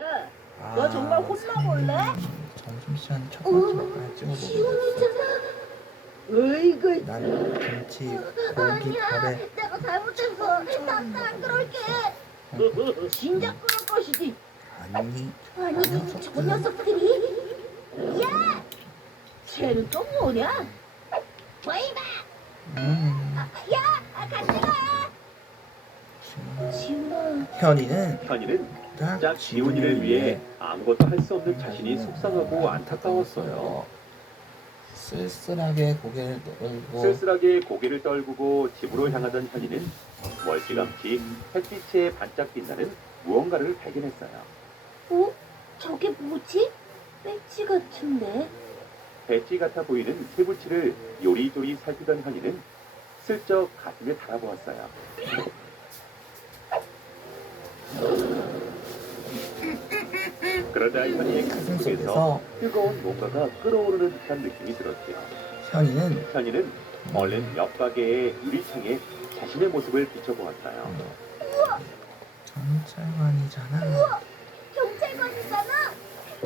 야, 너 정말 혼나볼래? 점심시간 첫 번째 밥을 찍어 먹었어. 으이구. 난 김치, 고기, 아니야, 밥에 내가 잘못했어. 다시는 안 그럴게. 진작 그럴 것이지. 아니 아니, 저 녀석들이. 야, 쟤는 또 뭐냐? 와이바. 야, 같이 가. 지훈아. 현이는 짝 지훈이를 위해 아무것도 할 수 없는 자신이 속상하고 안타까웠어요. 쓸쓸하게 고개를 떨고 쓸쓸하게 고개를 떨구고 집으로 향하던 현이는 멀찌감치 햇빛에 반짝 빛나는 무언가를 발견했어요. 어? 저게 뭐지? 배지 같은데? 배지 같아 보이는 쇠붙이를 요리조리 살피던 현이는 슬쩍 가슴에 달아보았어요. 그러자 현이의 가슴 속에서 뜨거운 뭔가가 끓어오르는 듯한 느낌이 들었지요. 현이는 얼른 옆 가게의 유리창에 자신의 모습을 비춰보았어요. 경찰관이잖아. 경찰관이잖아.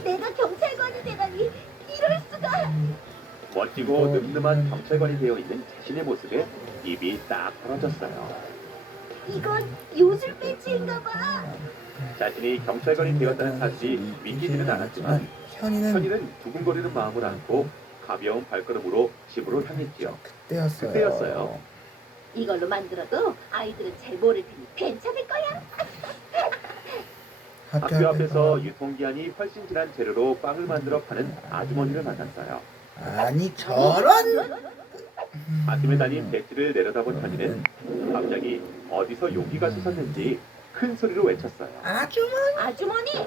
내가 경찰관이 되다니 이럴 수가. 멋지고 늠름한 경찰관이 되어 있는 자신의 모습에 입이 딱 벌어졌어요. 이건 요술 배지인가 봐. 자신이 경찰관이 되었다는 사실이 믿기지는 않았지만 현이는 두근거리는 마음을 안고 가벼운 발걸음으로 집으로 향했지요. 그때였어요. 이걸로 만들어도 아이들은 잘 모를 테니 괜찮을 거야. 학교 앞에서 유통기한이 훨씬 지난 재료로 빵을 만들어 파는 아주머니를 만났어요. 아니 저런. 아침에 다닌 배지를 내려다본 현이는 갑자기 어디서 용기가 솟았는지 큰 소리로 외쳤어요. 아주머니,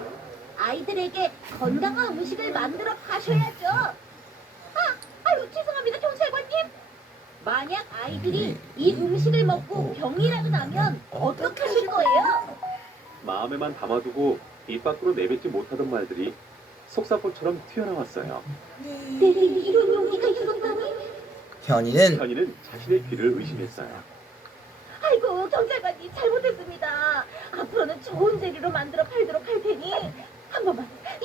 아이들에게 건강한 음식을 만들어 파셔야죠. 아유 죄송합니다 경찰관님. 만약 아이들이 이 음식을 먹고 병이라도 나면 어떻게 하실 거예요? 마음에만 담아두고 입 밖으로 내뱉지 못하던 말들이 속사포처럼 튀어나왔어요. 내게 이런 용기가 있었다니. 현이는 자신의 귀를 의심했어요. 아이고 경찰관님 잘못했습니다. 앞으로는 좋은 재료로 만들어 팔도록 할 테니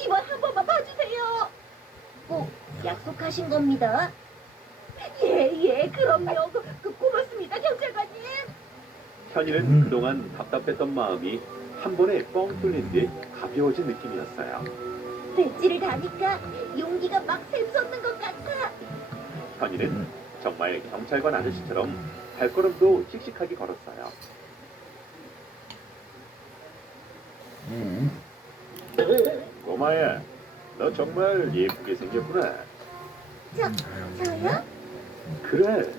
이번 한 번만 봐주세요. 꼭 약속하신 겁니다. 예, 그럼요. 고맙습니다 경찰관님. 현이는 그동안 답답했던 마음이 한 번에 뻥 뚫린 듯 가벼워진 느낌이었어요. 배지를 다니까 용기가 막 샘솟는 것 같아. 현이는 정말 경찰관 아저씨처럼 발걸음도 씩씩하게 걸었어요. 꼬마야, 너 정말 예쁘게 생겼구나. 저요? 그래.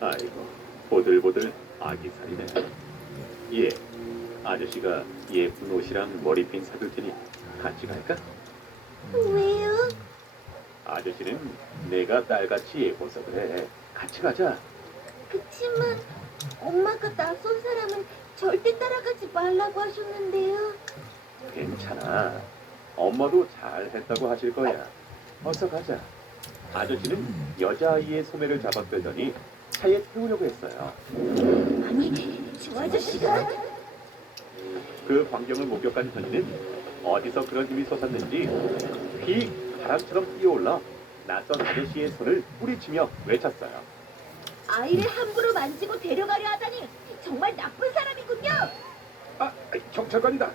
아이고, 보들보들 아기살이네. 예, 아저씨가 예쁜 옷이랑 머리핀 사줄 테니 같이 갈까? 왜요? 아저씨는 내가 딸같이 예뻐서 그래. 같이 가자. 그치만 엄마가 낯선 사람은 절대 따라가지 말라고 하셨는데요. 괜찮아. 엄마도 잘했다고 하실 거야. 어서 가자. 아저씨는 여자아이의 소매를 잡아 끌더니 차에 태우려고 했어요. 아니, 저 아저씨가 그 광경을 목격한 현이는 어디서 그런 힘이 솟았는지 휙 바람처럼 뛰어올라 낯선 아저씨의 손을 뿌리치며 외쳤어요. 아이를 함부로 만지고 데려가려 하다니 정말 나쁜 사람이군요. 아, 경찰관이다.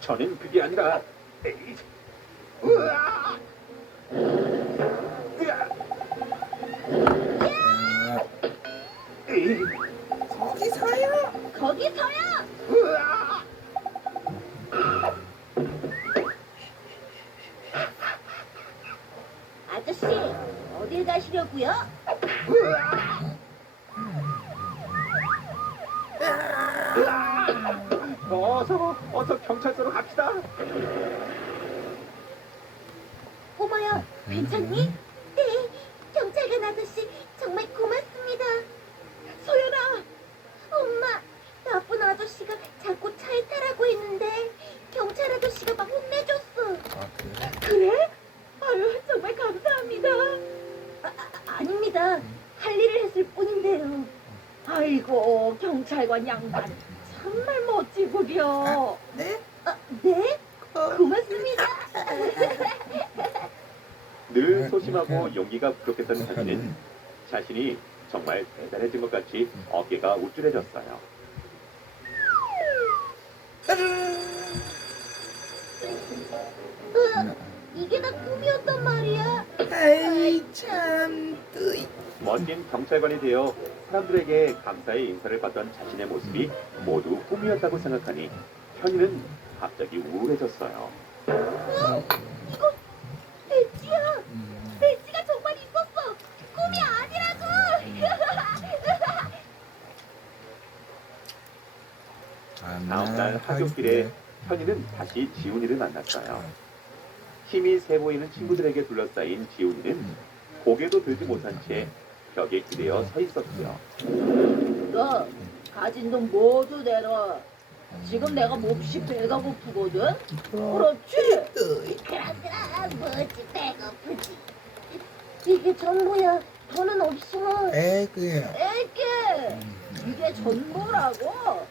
저는 그게 아니라. 에이, 으아! 으아! 에이, 거기서요. 으아! 아저씨, 어딜 가시려고요? 어서 경찰서로 갑시다. 꼬마야, 괜찮니? 네, 경찰관 아저씨 정말 고맙습니다. 소연아, 엄마, 나쁜 아저씨가 자꾸 차에 타라고 했는데 경찰 아저씨가 막 혼내줬어. 그래? 아유, 정말 감사합니다. 아닙니다. 할 일을 했을 뿐인데요. 아이고, 경찰관 양반 정말 멋지구려. 네? 네? 소심하고 용기가 부족했던 현이는 자신이 정말 대단해진 것 같이 어깨가 우쭐해졌어요. 이게 다 꿈이었단 말이야. 아이 참 또. 멋진 경찰관이 되어 사람들에게 감사의 인사를 받던 자신의 모습이 모두 꿈이었다고 생각하니 현이는 갑자기 우울해졌어요. 이거 배지야. 배지가 정말 있었어. 꿈이 아니라고. 다음날 하굣길에 현이는 다시 지훈이를 만났어요. 힘이 세 보이는 친구들에게 둘러싸인 지훈이는 고개도 들지 못한 채 벽에 기대어 서 있었고요. 너 가진 돈 모두 내놔. 지금 내가 몹시 배가 고프거든. 그렇지? 그럼 뭐지 배고프지. 이게 전부야. 돈은 없어. 에그. 애게 이게 전부라고.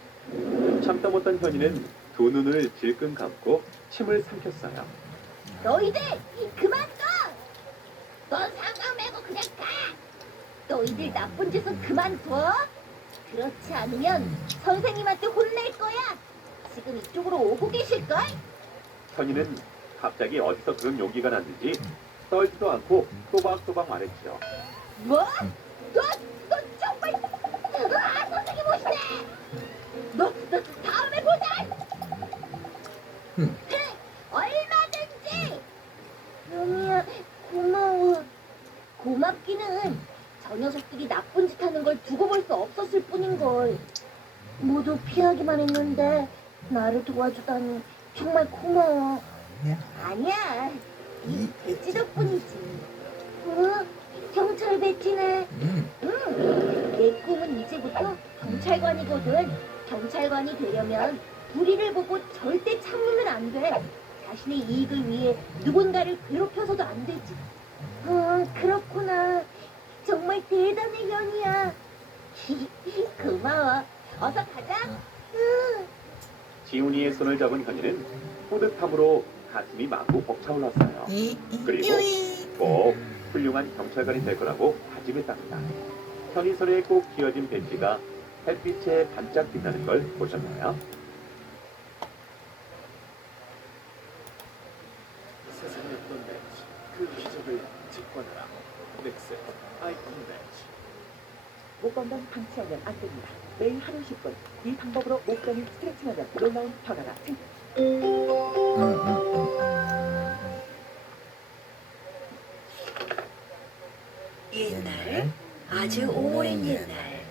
참다 못한 현이는 두 눈을 질끈 감고 침을 삼켰어요. 너희들 그만 둬. 넌 상관 말고 그냥 가. 너희들 나쁜 짓은 그만둬. 그렇지 않으면 선생님한테 혼낼 거야. 지금 이쪽으로 오고 계실걸? 현이는 갑자기 어디서 그런 용기가 났는지 떨지도 않고 또박또박 말했죠. 뭐? 너 정말 선생님 오시네. 너 다음에 보자. 얼마든지. 영희야 고마워. 고맙기는 저 녀석들이 나쁜 짓 하는 걸 두고 볼 수 없었을 뿐인걸. 모두 피하기만 했는데 나를 도와주다니 정말 고마워. 아니야. 이 배지 덕분이지. 어? 경찰 배지네. 내 꿈은 이제부터 경찰관이거든. 경찰관이 되려면 불의를 보고 절대 참으면 안 돼. 자신의 이익을 위해 누군가를 괴롭혀서도 안 되지. 그렇구나. 정말 대단해, 현이야. 고마워. 어서 가자. 지훈이의 손을 잡은 현이는 뿌듯함으로 가슴이 마구 벅차올랐어요. 그리고 꼭 훌륭한 경찰관이 될 거라고 다짐했답니다. 현이 손에 꼭 쥐어진 배지가 햇빛에 반짝 빛나는 걸 보셨나요? 세상의 어떤 벤치 그 기적을 직관하라. 넥스 아이콘 벤치. 목건강 방치하면 안 됩니다. 매일 하루 10분 이 방법으로 목건을 스트레칭하면 놀라운 변화가 생깁니다. 옛날, 아주 오랜 옛날,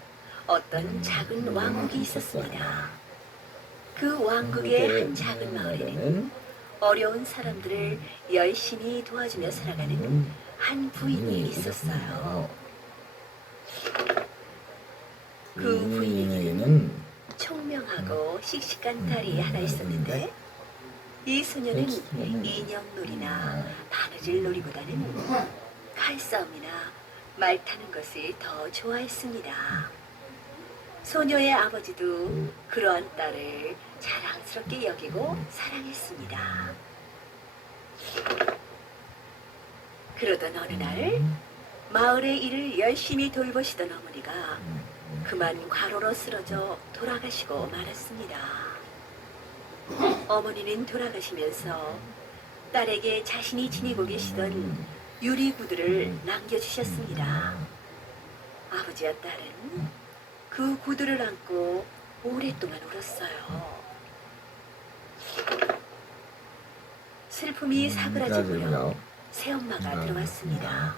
어떤 작은 왕국이 있었습니다. 그 왕국의 한 작은 마을에는 어려운 사람들을 열심히 도와주며 살아가는 한 부인이 있었어요. 그 부인에게는 총명하고 씩씩한 딸이 하나 있었는데, 이 소녀는 인형놀이나 바느질놀이보다는 칼싸움이나 말 타는 것을 더 좋아했습니다. 소녀의 아버지도 그러한 딸을 자랑스럽게 여기고 사랑했습니다. 그러던 어느 날 마을의 일을 열심히 돌보시던 어머니가 그만 과로로 쓰러져 돌아가시고 말았습니다. 어머니는 돌아가시면서 딸에게 자신이 지니고 계시던 유리 구두를 남겨주셨습니다. 아버지와 딸은 그 구두를 안고 오랫동안 울었어요. 슬픔이 사그라지며 새엄마가 들어왔습니다.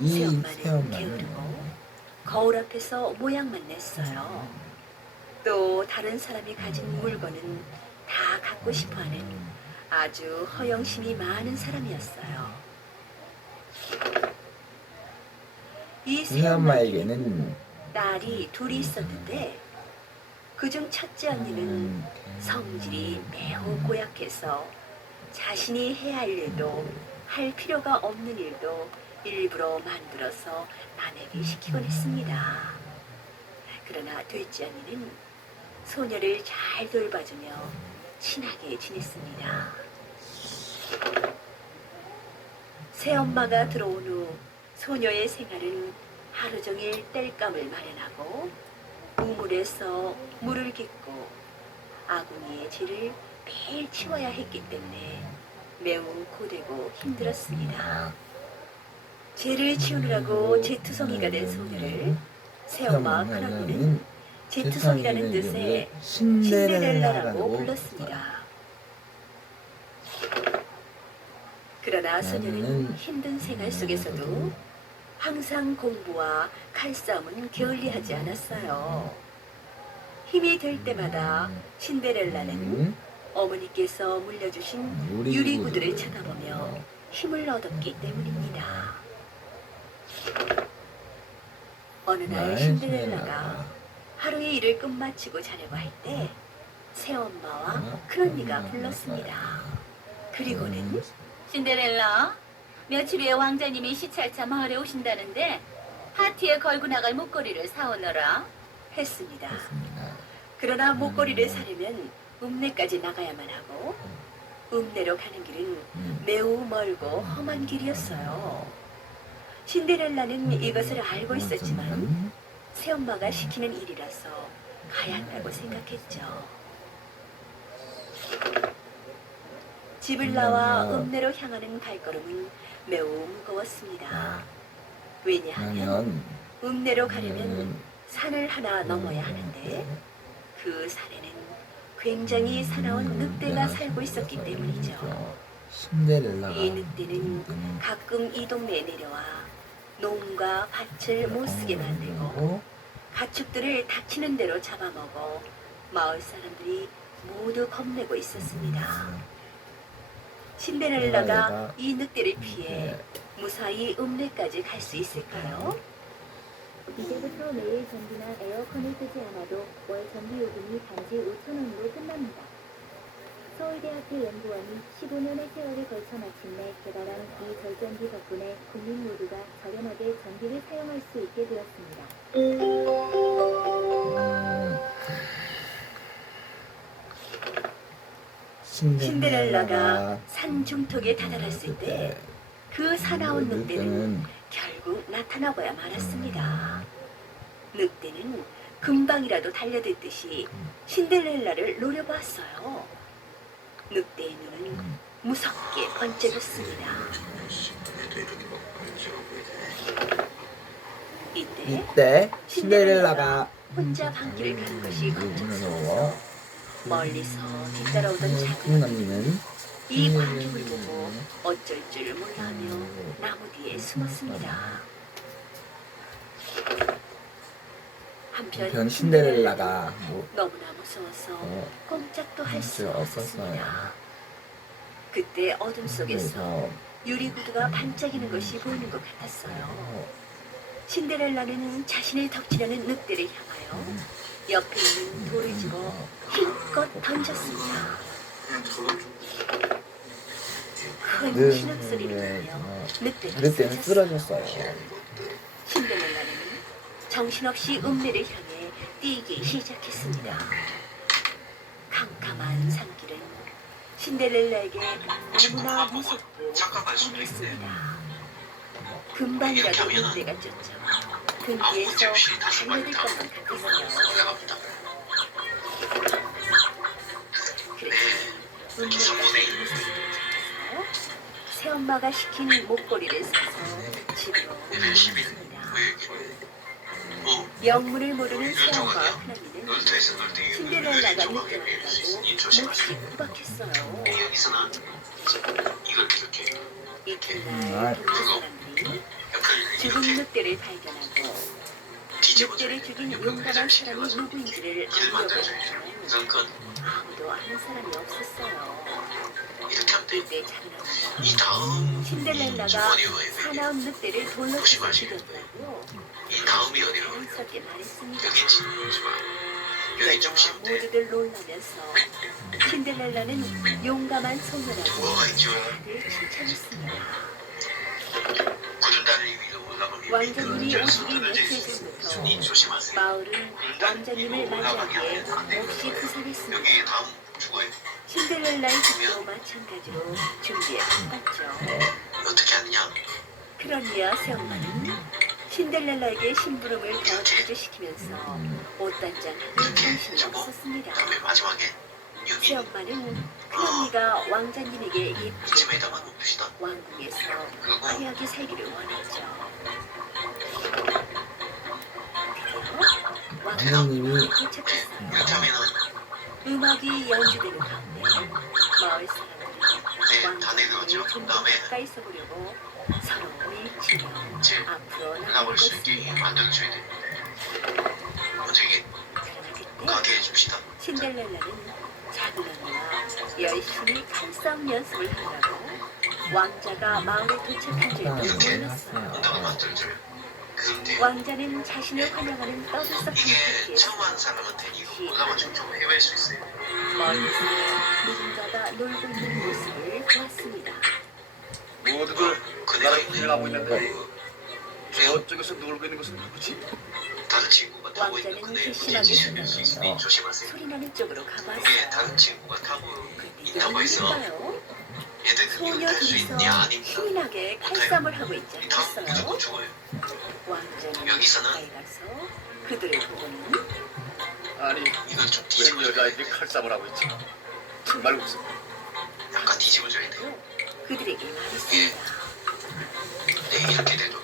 새엄마는 게으르고 거울 앞에서 모양만 냈어요. 또 다른 사람이 가진 물건은 다 갖고 싶어하는 아주 허영심이 많은 사람이었어요. 이 새엄마에게는 딸이 둘이 있었는데 그중 첫째 언니는 성질이 매우 고약해서 자신이 해야 할 일도 할 필요가 없는 일도 일부러 만들어서 남에게 시키곤 했습니다. 그러나 둘째 언니는 소녀를 잘 돌봐주며 친하게 지냈습니다. 새엄마가 들어온 후 소녀의 생활은 하루 종일 땔감을 마련하고 우물에서 물을 깃고 아궁이의 재를 매일 치워야 했기 때문에 매우 고되고 힘들었습니다. 재를 치우느라고 제투성이가 된 소녀를 새엄마 큰언니는 제투성이라는 뜻의 신데렐라라고 불렀습니다. 그러나 소녀는 힘든 생활 속에서도 항상 공부와 칼싸움은 게을리하지 않았어요. 힘이 될 때마다 신데렐라는 어머니께서 물려주신 유리구두를 쳐다보며 힘을 얻었기 때문입니다. 어느 날 신데렐라가 하루의 일을 끝마치고 자려고 할 때 새엄마와 큰언니가 불렀습니다. 그리고는 신데렐라, 며칠 후에 왕자님이 시찰차 마을에 오신다는데 파티에 걸고 나갈 목걸이를 사오너라. 했습니다. 그러나 목걸이를 사려면 읍내까지 나가야만 하고 읍내로 가는 길은 매우 멀고 험한 길이었어요. 신데렐라는 이것을 알고 있었지만 새엄마가 시키는 일이라서 가야 한다고 생각했죠. 집을 나와 읍내로 향하는 발걸음은 매우 무거웠습니다. 왜냐하면 읍내로 가려면 산을 하나 넘어야 하는데 그 산에는 굉장히 사나운 늑대가 살고 있었기 때문이죠. 이 늑대는 가끔 이 동네에 내려와 농과 밭을 못쓰게 만들고 가축들을 다치는 대로 잡아먹어 마을 사람들이 모두 겁내고 있었습니다. 신데렐라가 이 늑대를 피해 무사히 읍내까지 갈 수 있을까요? 이제부터 매일 전기나 에어컨을 쓰지 않아도 월 전기 요금이 단지 5,000원으로 끝납니다. 서울대학교 연구원이 15년의 세월을 걸쳐 마침내 개발한 이 절전기 덕분에 국민 모두가 저렴하게 전기를 사용할 수 있게 되었습니다. 신데렐라가 산 중턱에 다다랐을 때 그 사나운 늑대는 결국 나타나고야 말았습니다. 늑대는 금방이라도 달려들듯이 신데렐라를 노려봤어요. 늑대의 눈은 무섭게 번쩍였습니다. 이때 신데렐라가 혼자 방길을 가는 것이 걱정스러워 멀리서 뒤따라오던 작은 언니는 이 광경을 보고 어쩔 줄 몰라하며 나무 뒤에 숨었습니다. 한편 신데렐라가 너무나 무서워서 꼼짝도 할 수 없었습니다. 그때 어둠 속에서 유리구두가 반짝이는 것이 보이는 것 같았어요. 신데렐라는 자신을 덕치려는 늑대를 향하여 옆에 있는 돌을 집어 힘껏 던졌습니다. 큰 신음소리를 내며 늑대는 쓰러졌어요. 신데렐라는 정신없이 읍내를 향해 뛰기 시작했습니다. 캄캄한 산길은 신데렐라에게 너무나 무섭고 험했습니다. 금방이라도 늑대가 쫓아 등 뒤에서 달려들 것만 같았어요. 그래서 읍내까지 무섭게 새엄마가 시킨 목걸이를 사서 집으로 옮겼습니다. 영문을 모르는 새엄마 큰언니는 신데렐라가 늑대라고 몹시 구박했어요. 이튿날 동네 사람들이 죽은 늑대를 발견하고 늑대를 죽인 용감한 사람이 누구인지를 알려고 했지만 아무도 아는 사람이 없었어요. 그때 작은 언니가 신데렐라가 사나운 늑대를 돌로 쳐서 죽였다고 자연스럽게 말했습니다. 그러자 모두들 놀라면서 신데렐라는 용감한 소녀라고 다들 칭찬했습니다. 왕자님이 오시기 며칠 전부터 마을은 왕자님을 맞이하기에 몹시 부산했습니다. 신데렐라의 집도 마찬가지로 준비에 바빴죠. 어떻게 하느냐? 그러니야 새엄마는 신데렐라에게 심부름을 더 자주 시키면서 옷단장하기 정신이 없었습니다. 다음에 마지막에 여기 새엄마는 큰언니가 왕자님에게 예쁘게 이쯤에다가 놓읍시다. 왕궁에서 그리고 화려하게 살기를 원했죠. 드디어 왕자님이 왕궁에 도착했어요. 이렇게 하면은 음악이 연주되는 가운데 마을 사람들이 다 내려오죠. 왕자님을 좀 더 다음에 가까이서 보려고 서로 밀치며 제 앞으로 올라올 나가고 수 있게 있습니다. 만들어줘야 되는데 어떻게 그러나 그때 가게 해줍시다. 신데렐라는 작은 언니와 열심히 칼싸움 연습을 한다고 왕자가 마을에 도착한 줄도 이렇게 몰랐어요. 언덕을 만들어줘요. 그런데 왕자는 자신을 환영하는 떠들썩한 이게 분위기에 처음 하는 사람한테 이거 올라가지고 좀 해외일 수 있어요. 멀리서 누군가가 놀고 있는 모습을 보았습니다. 모두들 그대가 나를 있는 구경하고 있는데 그 저쪽에서 놀고 있는 것은 누구지? 다른 친구가 타고 있는 왕자는 근데 괘씸하게 뒤지실 수 있으니 조심하세요. 소리나는 쪽으로 이게 가봤어요. 다른 친구가 타고 근데 있다고 해서 누굴까요? 얘들은 이거 탈 수 소녀 있냐 둘이서 아닙니까? 힘이 나게 칼싸움을 하고 있지 이 다음 무조건 않겠어요? 죽어요. 왕자는 여기서는 가까이 가서 그들을 보고는 아니 이건 좀 웬 뒤집어줘야 여자애들이 돼. 칼싸움을 하고 있지? 정말 웃음. 약간 뒤집어줘야 돼요. 그들에게 말했습니다. 네, 이렇게 돼도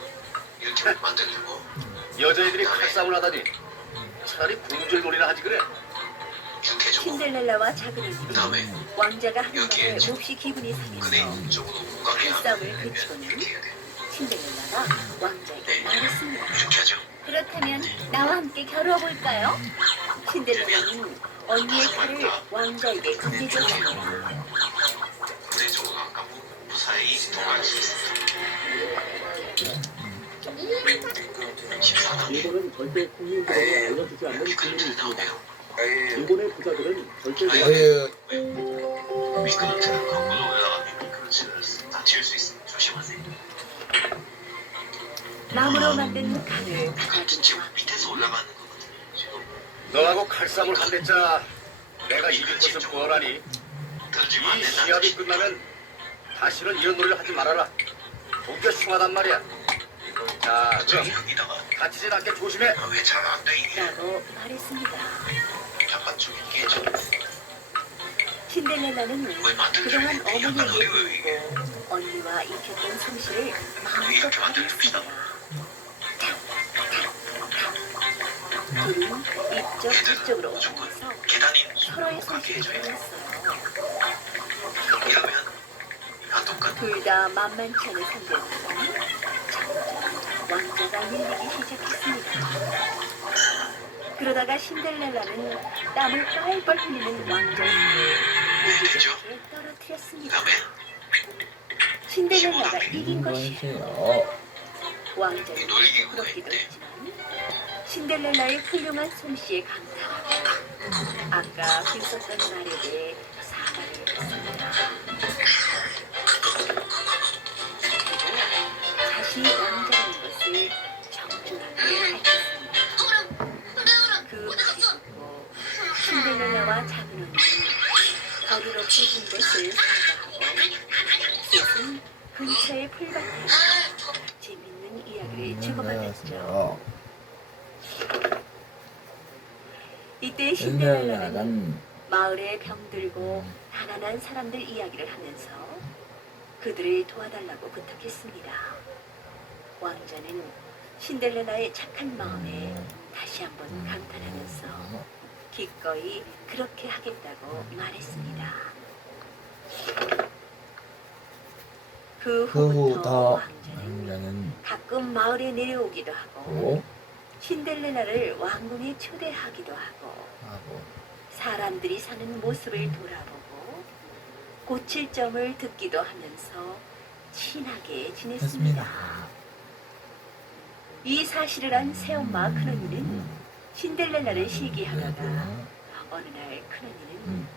이렇게 만들고 여자애들이 칼싸움을 하다니 차라리 궁절놀이나 하지 그래. 이렇게 해주고 신데렐라와 작은 언니는 그다음에 왕자가 하는 여기에 말에 지금 몹시 기분이 그네 상해서 쪽으로 못 가게 칼싸움을 하면 그치고는 이렇게 해야 돼. 신데렐라가 왕자에게 말했습니다. 이렇게 하죠. 그렇다면 나와 함께 겨루어볼까요? 신데렐라는 언니의 칼을 왕자에게 건네줬습니다. 그네 쪽으로 가깝고 무사히 통과할 수 있습니다. 14단 일본은 절대 국민들에게 알려주지 않는 여기 비밀이 그림이 있습니다. 나오네요. 일본의 부자들은 절대 미끄럼틀은 거꾸로 올라가면 미끄럼틀을 다칠 수 있으니 조심하세요. 나무로 만든 칼을 미끄럼틀 지금 바닥에 밑에서 올라가는 거거든요. 지금 너하고 칼싸움을 한댔자 내가 이길 것은 뻔하니 던지면 안 이 된다. 시합이 끝나면 다시는 이런 놀이를 하지 말아라. 보기가 흉하단 말이야. 자 그럼 여기다가 다치진 않게 조심해. 왜 잘 안 돼 이게? 라고 말했습니다. 약간 좀 깨져. 신데렐라는 왜 만들어줘야 그동안 돼? 약간 어머니에게 어려워요 이게. 보고 언니와 익혔던 솜씨를 마음껏 이렇게 만들어줍시다. 발휘했습니다. 둘은 이쪽 저쪽으로 무조건 오면서 계단이 서로의 가게 솜씨를 해줘야 돼. 배웠어요. 이러면 안 똑같아. 둘 다 만만치 않은 상대였지만 점점 왕자가 밀리기 시작했습니다. 그러다가 신데렐라는 땀을 뻘뻘 흘리는 왕자의 손을 무지개 떨어뜨렸습니다. 그다음에 신데렐라가 이긴 것이에요. 하세요. 왕자는 놀이기구가 부끄럽기도 있대. 했지만 신데렐라의 훌륭한 솜씨에 감탄하고 아까 빗었던 말에 대해 사과를 했습니다. 그리고 자신이 왕자라는 것을 정중하게 밝혔습니다. 그 말이 듣고 신데렐라와 작은 언니는 어리럽게 된 것을 사과하고 셋은 근처의 풀밭에서 재밌는 이야기를 주고받았죠. 안녕하세요. 이때 신데렐라는 신데렐라는 마을에 병들고 가난한 사람들 이야기를 하면서 그들을 도와달라고 부탁했습니다. 왕자는 신데렐라의 착한 마음에 다시 한번 감탄하면서 기꺼이 그렇게 하겠다고 말했습니다. 그 그 후 후부터 더 왕자는 왕자는 가끔 마을에 내려오기도 하고 고 신데렐라를 왕궁에 초대하기도 하고 하고 사람들이 사는 모습을 돌아보고 고칠 점을 듣기도 하면서 친하게 지냈습니다. 했습니다. 이 사실을 안 새엄마 큰언니는 신데렐라를 시기하다가 어느 날 큰언니는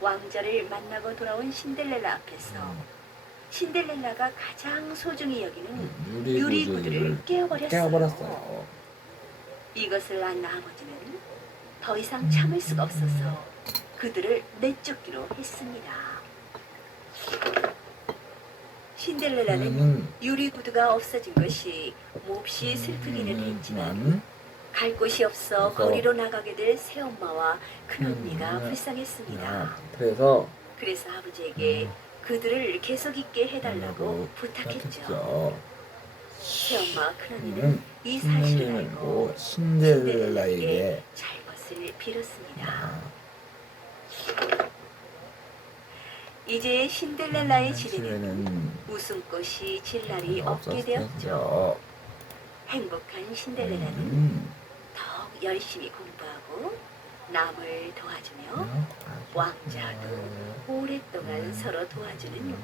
왕자를 만나고 돌아온 신데렐라 앞에서 신데렐라가 가장 소중히 여기는 유리구두를 깨어버렸어요. 이것을 안 아버지는 더 이상 참을 수가 없어서 그들을 내쫓기로 했습니다. 신데렐라는 유리 구두가 없어진 것이 몹시 슬프기는 했지만 갈 곳이 없어 거리로 나가게 될 새엄마와 큰언니가 불쌍했습니다. 그래서 그래서 아버지에게 그들을 계속 있게 해달라고 부탁했죠. 새엄마와 큰언니는 이 사실을 알고 신데렐라에게 잘못을 빌었습니다. 이제 신데렐라의 집에는 웃음꽃이 질 날이 없게 되었죠. 행복한 신데렐라는 더욱 열심히 공부하고 남을 도와주며 왕자도 오랫동안 서로 도와주는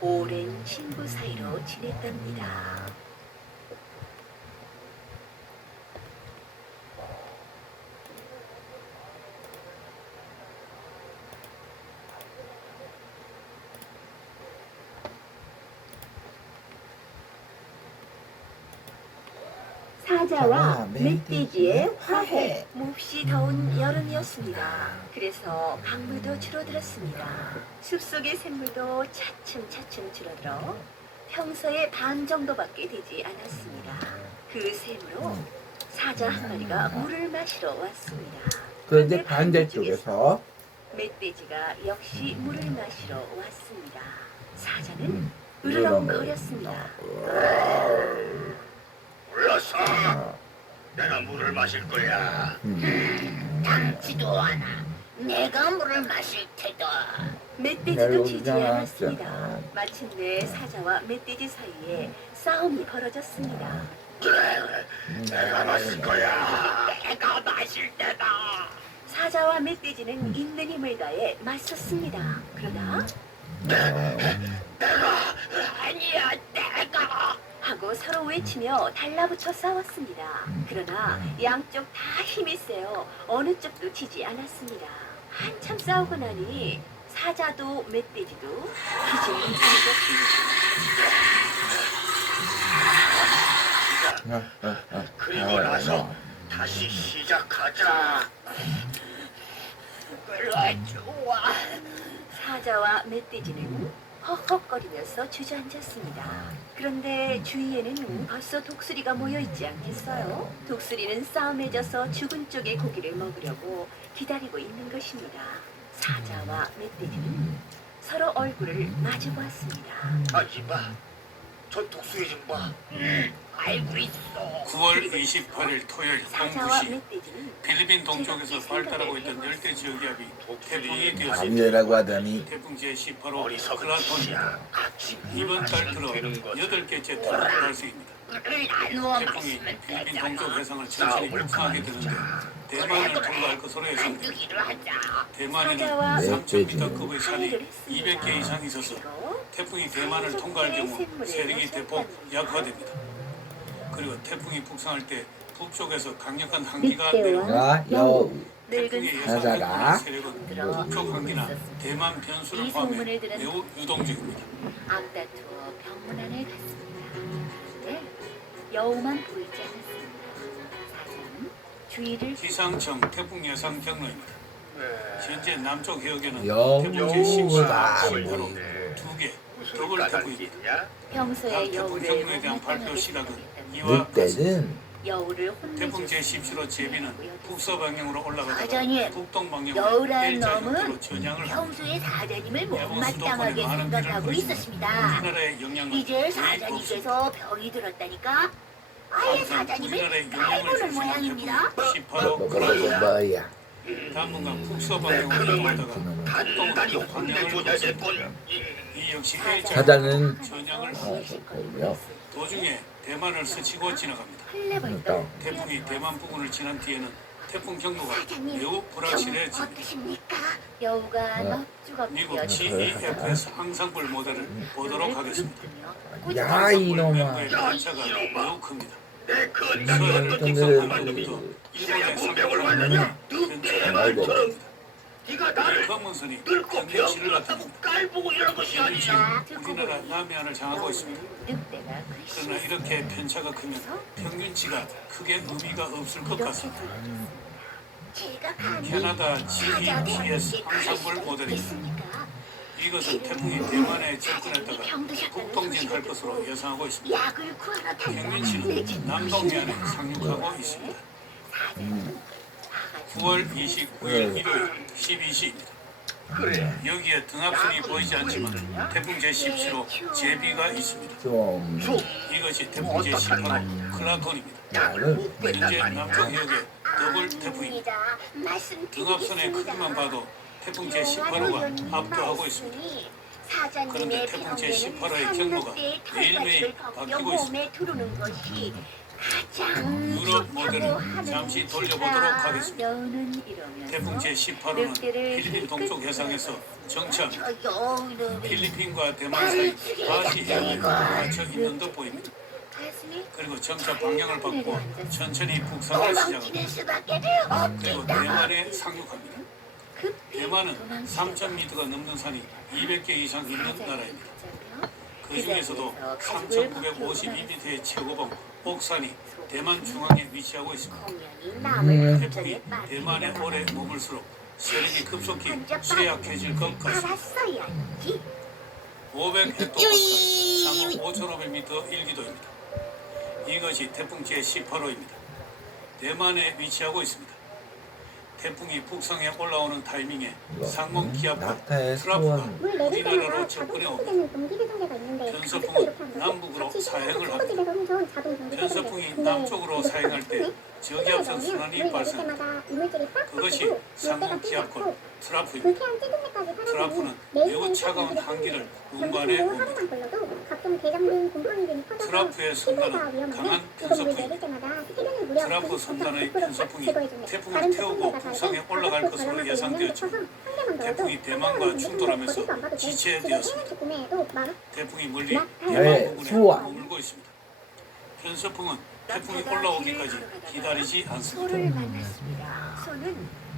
오랜 친구 사이로 지냈답니다. 사자와 멧돼지의 화해. 몹시 더운 여름이었습니다. 그래서 강물도 줄어들었습니다. 숲속의 샘물도 차츰차츰 줄어들어 평소의 반 정도밖에 되지 않았습니다. 그 샘으로 사자 한 마리가 물을 마시러 왔습니다. 그런데 반대쪽에서 멧돼지가 역시 물을 마시러 왔습니다. 사자는 으르렁거렸습니다. 불렀어. 내가 물을 마실 거야. 당치도 않아. 내가 물을 마실 테다. 멧돼지도 지지 않았습니다. 마침내 사자와 멧돼지 사이에 싸움이 벌어졌습니다. 내가 마실 거야. 내가 마실 테다. 사자와 멧돼지는 있는 힘을 다해 맞섰습니다. 그러다 아니야, 내가. 하고 서로 외치며 달라붙어 싸웠습니다. 그러나 양쪽 다 힘이 세어 어느 쪽도 지지 않았습니다. 한참 싸우고 나니 사자도 멧돼지도 기진이 자, 그리고 나서 다시 시작하자. 그래, 좋아. 사자와 멧돼지는 헉헉거리면서 주저앉았습니다. 그런데 주위에는 벌써 독수리가 모여있지 않겠어요? 독수리는 싸움에 져서 죽은 쪽의 고기를 먹으려고 기다리고 있는 것입니다. 사자와 멧돼지는 서로 얼굴을 마주보았습니다. 아, 이봐. 저 독수리 좀 봐. 알고 있어. 9월 28일 토요일 사자와 09시 멧돼지는 필리핀 동쪽에서 발달하고 있던 열대 지역기압이 태풍이 되었습니다. 밤이라고 하더니 태풍 제18호 어리석은 클라톤 짓이야. 같이 이번 달 들어 되는 거지. 8개째 태풍 발생입니다. 물을 나누어 태풍이 마시면 필리핀 되잖아. 동쪽 해상을 천천히 북상하게 되는데 대만을 통과할 것으로 예상됩니다. 만두기를 하자. 대만에는 사자와 3,000m급의 산이 항해를 했습니다. 200개 이상 있어서 그리고 태풍이 대만을 통과할 경우 세력이 대폭 약화됩니다. 그리고 태풍이 북상할 때 북쪽에서 강력한 한기가 내려옵니다. 여우 태풍의 사자가 예상 세력은 북쪽 한기나 대만 변수를 이 포함해 소문을 들은 매우 유동적입니다. 암다투어 병문안을 갔습니다. 그런데 여우만 보이지 않았습니다. 사자는 주위를 기상청 태풍 예상 경로입니다. 현재 남쪽 해역에는 태풍 여우가 제10, 18호 보이네. 2개 무슨 더블 태풍입니다. 까닭이냐? 각 평소에 태풍 여우를 경로에 대한 발표 시각은 이와 같습니다. 늑대는 여우를 혼내줄 태풍 제17호 제비는 북서 방향으로 올라가다가 사장님, 북동 방향으로 여우라는 일자 놈은 형태로 전향을 합니다. 평소에 사장님을 대부분 못마땅하게 수도권에 많은 생각하고 비를 있었습니다. 우리나라의 영향은 이제 거의 없습니다. 사장님께서 병이 들었다니까 아예 항상 사장님을 우리나라의 영향을 깔보는 주시는 모양입니다. 태풍 18호 클라톤 뭐야? 당분간 북서 방향으로 이동하다가 단단히 북동으로 방향을 혼내줘야겠군. 바꿨습니다. 이 역시 일자 사자는 전향을 보이며 도중에 대만을 스치고 지나갑니다. 헐레벌떡 태풍이 대만 부근을 지난 뒤에는 태풍 경로가 사장님, 매우 병은 불확실해집니다. 어떠십니까? 여우가 넙죽 미국 엎드려 GEFS 항상불 모델을 보도록 눈을 하겠습니다. 부릅뜨며 야 항상불 이놈아. 멤버의 편차가 매우 큽니다. 내 건담이 서해를 어떤 북상할 놈들은 때부터 일본의 공병을 상륙을 만나냐? 편차가 아이고. 큽니다. 네가 나를 검은선이 늙고 평균치를 병 나타냅니다. 깔보고 이런 것이 아니냐? 우리나라 남해안을 장하고 있습니다. 늑대가 그러나 이렇게 편차가 크면 평균치가 크게 의미가 없을 것 같습니다. 제가 감히 캐나다 사자 GES 대왕에게 황산벌 모델입니다. 있습니까? 이것은 태풍이 대만에 접근했다가 북동진할 것으로 예상하고 있습니다. 약을 구하러 평균치는 남동해안에 상륙하고 있습니다. 9월 29일 일요일 12시입니다. 그래. 여기에 등압선이 보이지 않지만 태풍 제17호 제비가 있습니다. 좀 이것이 태풍 제18호 클라톤입니다. 약을 못 현재 뺐다니까. 남쪽 해역에 더블 태풍입니다. 등압선의 크기만 봐도 태풍 제18호가 압도하고 있습니다. 그런데 태풍 제18호의 경로가 매일매일 바뀌고 있습니다. 들어오는 것이 가장 유럽 좋다고 모델을 하는 잠시 돌려보도록 하겠습니다. 태풍 제18호는 필리핀 동쪽 해상에서 정체합니다. 필리핀과 대만 사이 바지 해역에 갇혀 있는 듯 보입니다. 그리고 정차 방향을 바꾸어 천천히 북상을 시작합니다. 그리고 대만에 상륙합니다. 대만은 3,000m가 넘는 산이 200개 이상 있는 나라입니다. 그 중에서도 3,952m의 최고봉 옥산이 대만 중앙에 위치하고 있습니다. 태풍이 대만에 오래 머물수록 세력이 급속히 쇠약해질 것 같습니다. 500헥토파스칼, 상공 5,500m 일기도입니다. 이것이 태풍 제18호입니다. 대만에 위치하고 있습니다. 태풍이 북상에 올라오는 타이밍에 상공 기압과 낙타의 트라프가 소원 우리나라로 접근해 옵니다. 편서풍은 남북으로 사행을 합니다. 편서풍이 남쪽으로 사행할 때 저기압선 순환이 발생합니다. 그것이 상공 기압과 트라프입니다. 트라프는 매우 차가운 한기를 운반해 옵니다. 트라프의 선단은 강한 편서풍입니다. 트라프 선단의 편서풍이 태풍을 태우고 북상에 올라갈 것으로 예상되었지만 태풍이 대만과 충돌하면서 지체되었습니다. 태풍이 멀리 대만 부근에 머물고 있습니다. 편서풍은 태풍이 올라오기까지 기다리지 않습니다.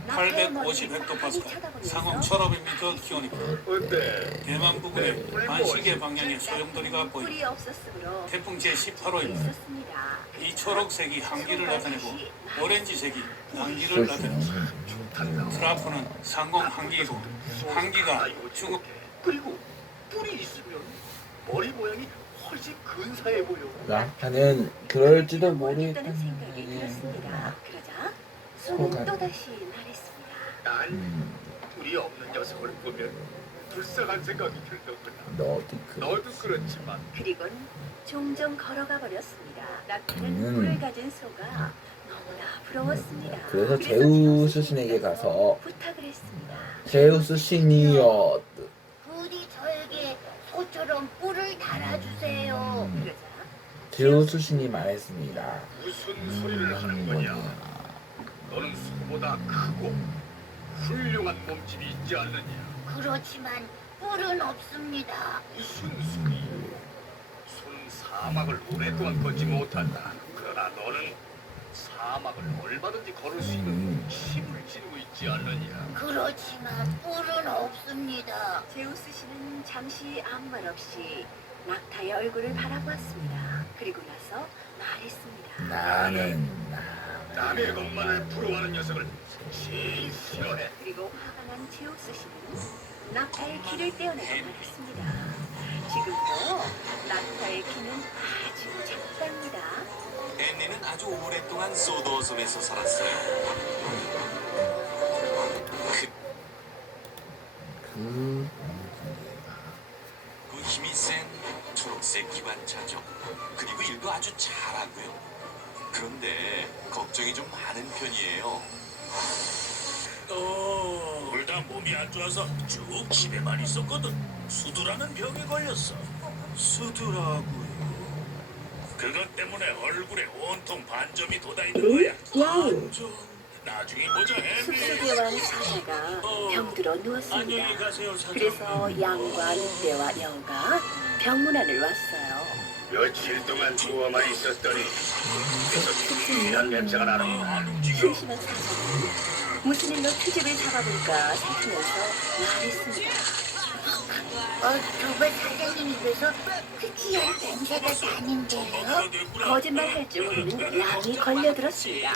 850헥토파스칼, 상공 1,500m 기온입니다. 어때? 대만 부근에 반시계 방향의 소용돌이가 보입니다. 태풍 제18호입니다. 이 초록색이 한기를 나타내고 오렌지색이 난기를 나타냅니다. 트라프는 상공 한기이고 한기가 중국 그리고 뿔이 있으면 머리 모양이 훨씬 근사해 보여. 낙타는 그럴지도 모르겠다는 생각이 모르겠다. 들었습니다. 그러자 소가- 소는 또다시 말했습니다. 난 뿔이 없는 녀석을 보면 불쌍한 생각이 들더구나. 너도 그 너도 그렇지만 그리곤 종종 걸어가 버렸습니다. 낙타는 음. 뿔을 가진 소가 너무나 부러웠습니다. 그래서 그래서 제우스 제우스 신에게 신에게 가서 부탁을 했습니다. 제우스 신이여 부디 저에게 소처럼 뿔을 달아주세요. 그러자 제우스 신이 말했습니다. 무슨 소리를 하는 거냐? 너는 소보다 크고 훌륭한 몸집이 있지 않느냐? 그렇지만 뿔은 없습니다. 무슨 소리? 소는 사막을 오랫동안 걷지 못한다. 그러나 너는 사막을 얼마든지 걸을 수 있는 힘을 지니고 있지 않느냐? 그렇지만 뿔은 없습니다. 제우스 씨는 잠시 아무 말 없이 낙타의 얼굴을 바라보았습니다. 그리고 나서 말했습니다. 나는 남의 것만을 부러워하는 녀석을 제일 싫어해. 그리고 화가 난 제우스 씨는 낙타의 귀를 떼어내고 말했습니다. 지금도 낙타의 귀는 아주 작답니다. 앤니는 아주 오랫동안 소도섬에서 살았어요. 그 힘이 센 초록색 기관차죠. 그리고 일도 아주 잘하고요. 그런데 걱정이 좀 많은 편이에요. 둘 다 몸이 안 좋아서 쭉 집에만 있었거든. 수두라는 병에 걸렸어. 수두라고요. 그것 때문에 얼굴에 온통 반점이 돋아있는 거야. 반점. 나중에 보자, 숲속의 왕 사자가 병들어 누웠습니다. 안녕히 가세요, 사장님. 그래서 양과 늑대와 여우가 병문안을 왔어요. 며칠 동안 누워만 있었더니 그래서 특이한 냄새가 나는구나. 심심한 사자는 무슨 일로 트집을 잡아볼까 살피면서 말했습니다. 두번 사장님 입에서 특이한 냄새가 나는데요. 거짓말 할 줄 모르는 양이 걸려들었습니다. 야,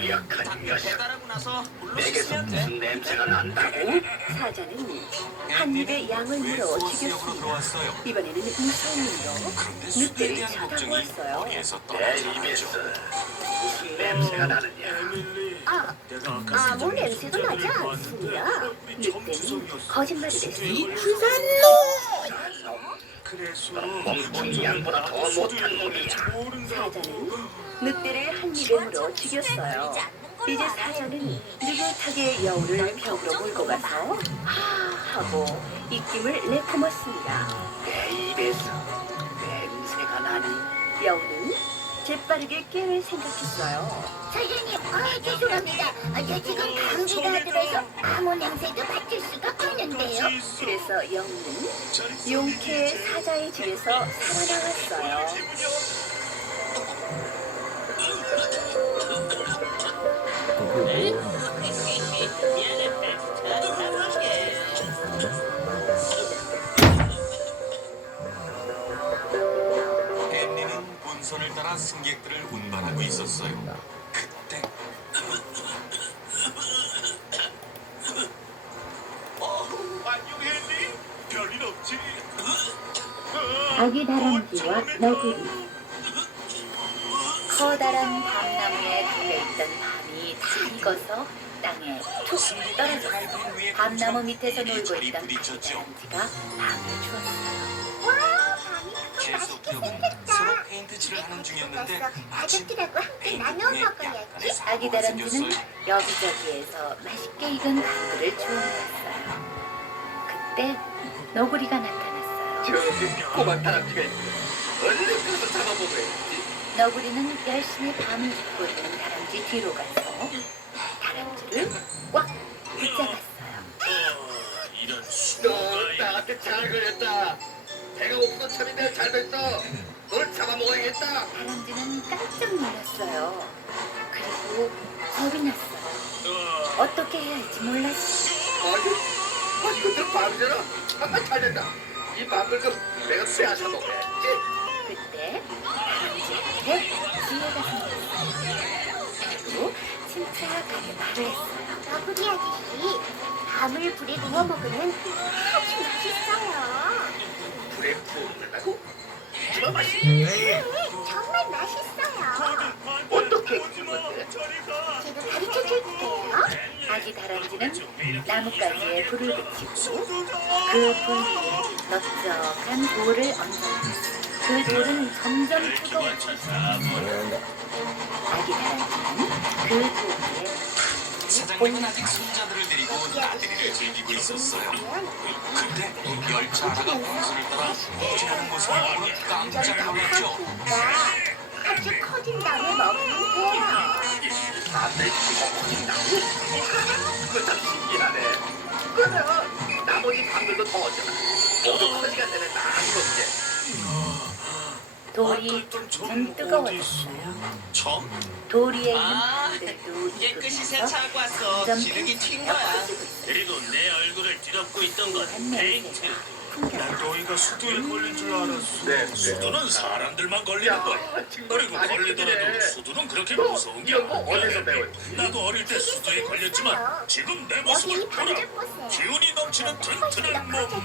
이 약한 녀석. 내게서 무슨 냄새가 난다고? 사자는 한 입에 양을 물어 죽였습니다. 들어왔어요. 이번에는 무서운 눈으로 그런데 늑대를 수트에 대한 걱정이 쳐다보았어요. 머리에서 내 떨어지지 입에서 않죠. 무슨 냄새가 나느냐? 에밀리, 아, 내가 아까 아무 사장님 냄새도 나지 진작에 않습니다. 봤는데 우리 전 늑대는 주성이었어. 거짓말을 수트에 했습니다. 걸린 그래서 멍청이 양보다 더 못한 놈이야. 사자는 늑대를 한 입에 물어 죽였어요. 이제 사자는 느긋하게 여우를 벽으로 몰고 가서 하고 입김을 내뿜었습니다. 내 입에서 냄새가 나니? 여우는 재빠르게 깨를 생각했어요. 사장님, 죄송합니다. 저 지금 감기가 들어서 아무 냄새도 맡을 수가 없는데요. 그래서 여우는 용케 사자의 집에서 살아나왔어요. 앤리는 본선을 따라 승객들을 운반하고 있었어요. 그때 안녕 헨리. 별일 없지? 아기 다람쥐와 너구리. 커다란 밤나무에 달려있던 밤이 다 익어서 땅에 툭 떨어졌어요. 밤나무 밑에서 놀고 있던 다람쥐가 밤을 주었어요. 와, 밤이 크고 계속적은 서로 페인트 칠을 하는 중이었는데 마침 가족들하고 함께 나눠 먹어야지. 아기 다람쥐는 여기저기에서 맛있게 익은 감귤을 주워먹었어요. 그때 너구리가 나타났어요. 저기 꼬마 다람쥐가 있네. 얼른 가서 잡아먹어야지. 너구리는 열심히 밤을 짓고 있는 다람쥐 뒤로 가서 다람쥐를 꽉 붙잡았어요. 이런 너 수고가 나한테 잘 걸렸다. 배가 고프던 참인데 잘 뱉어. 널 잡아먹어야겠다. 다람쥐는 깜짝 놀랐어요. 그리고 겁이 났어요. 어떻게 해야 할지 몰랐어요. 아니 그들 밤이잖아. 잘 된다. 이 밤을 좀 내가 빼앗아 먹어야지. 그때 다람쥐한테 기회가 생겼어요. 그리고 침착하게 말을 했어요. 너구리 아저씨, 밤을 불에 구워 먹으면 아주 맛있어요. 불에 구운다고? 정말 맛있. 정말 맛있어요. 어떻게 구운 건데? 제가 가르쳐 줄게요. 아기 다람쥐는 나뭇가지에 불을 붙이고 그 불 위에 넓적한 돌을 얹어놨어요. 그 돌은 점점 뜨거워졌어요. 아기 다람쥐는 그 돌에 사장님은 아직 손자들을 데리고 나들이를 즐기고 있었어요. 그때 열차 하나가 본선을 따라 무지하는 모습을 보고 깜짝 놀랐죠. 아주 커진 다음에 먹으면 돼요. 밤에 먹어진다고? 그거 참 신기하네. 그래, 나머지 밤들도 더 어쩌나. 모두 커지가 되면 나도 먹게. 돌이 점점 뜨거워졌어요. 점? 돌 위에 있는 밤들도 깨끗이 익으면서 세차하고 왔어. 점점 기름이 튄 거야. 커지고 있어요. 그리고 내 얼굴을 뒤덮고 있던 건 한 페인트. 냄새가 난 풍겨나요. 너희가 수두에 걸린 줄 알았어. 네. 수두는 사람들만 걸리는 거야. 그리고 걸리더라도 수두는 그렇게 무서운 게 이런 거 어디서 아니야. 배웠지? 나도 어릴 때 수두에 걸렸지만 지금 내 모습을 보라. 기운이 넘치는 튼튼한 몸.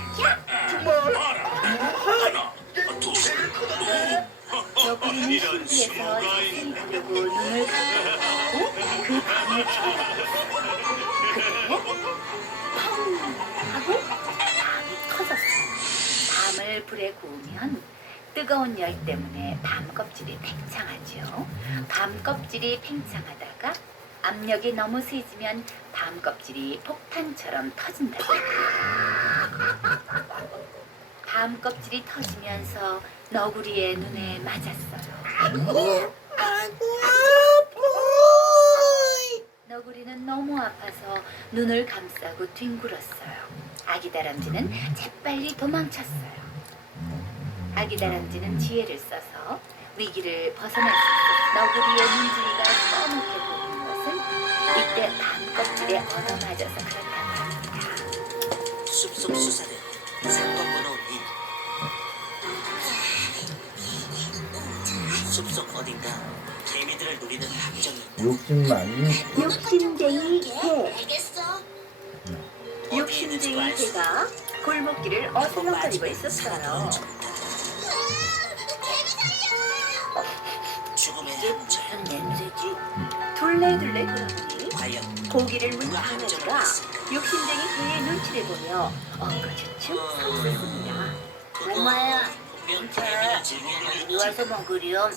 봐라. 하나, 둘, 너구리는 이런 신기해서 수모가 자세히 있네. 보려고 눈을 감고 그 밤을 기다렸어요. 그때 하고 밤이 터졌어요. 밤을 불에 구우면 뜨거운 열 때문에 밤 껍질이 팽창하죠. 밤 껍질이 팽창하다가 압력이 너무 세지면 밤 껍질이 폭탄처럼 터진다. 밤 껍질이 터지면서 너구리의 눈에 맞았어요. 너구리는 너무 아파서 눈을 감싸고 뒹굴었어요. 아기 다람쥐는 재빨리 도망쳤어요. 아기 다람쥐는 지혜를 써서 위기를 벗어날 수 있어. 너구리의 눈지가 검게 보이는 것은 이때 밤 껍질에 얻어맞아서 그렇다고 합니다. 숲속 수사대 상권번호 2. 숲속 어딘가 개미들을 노리는 함정이 있다. 욕심 많이. 욕심쟁이 개. 알겠어. 욕심쟁이 개가 골목길을 어슬렁거리고 있었어요. 죽음의 함정. 냄새지. 둘레둘레 돌아보니 과연 고기를 문 누가 강아지가 함정을 했어? 욕심쟁이 개의 눈치를 보며 엉거주춤 서 있었습니다. 엄마야, 분명 자, 개미를 즐기는 이리 와서 먹으렴.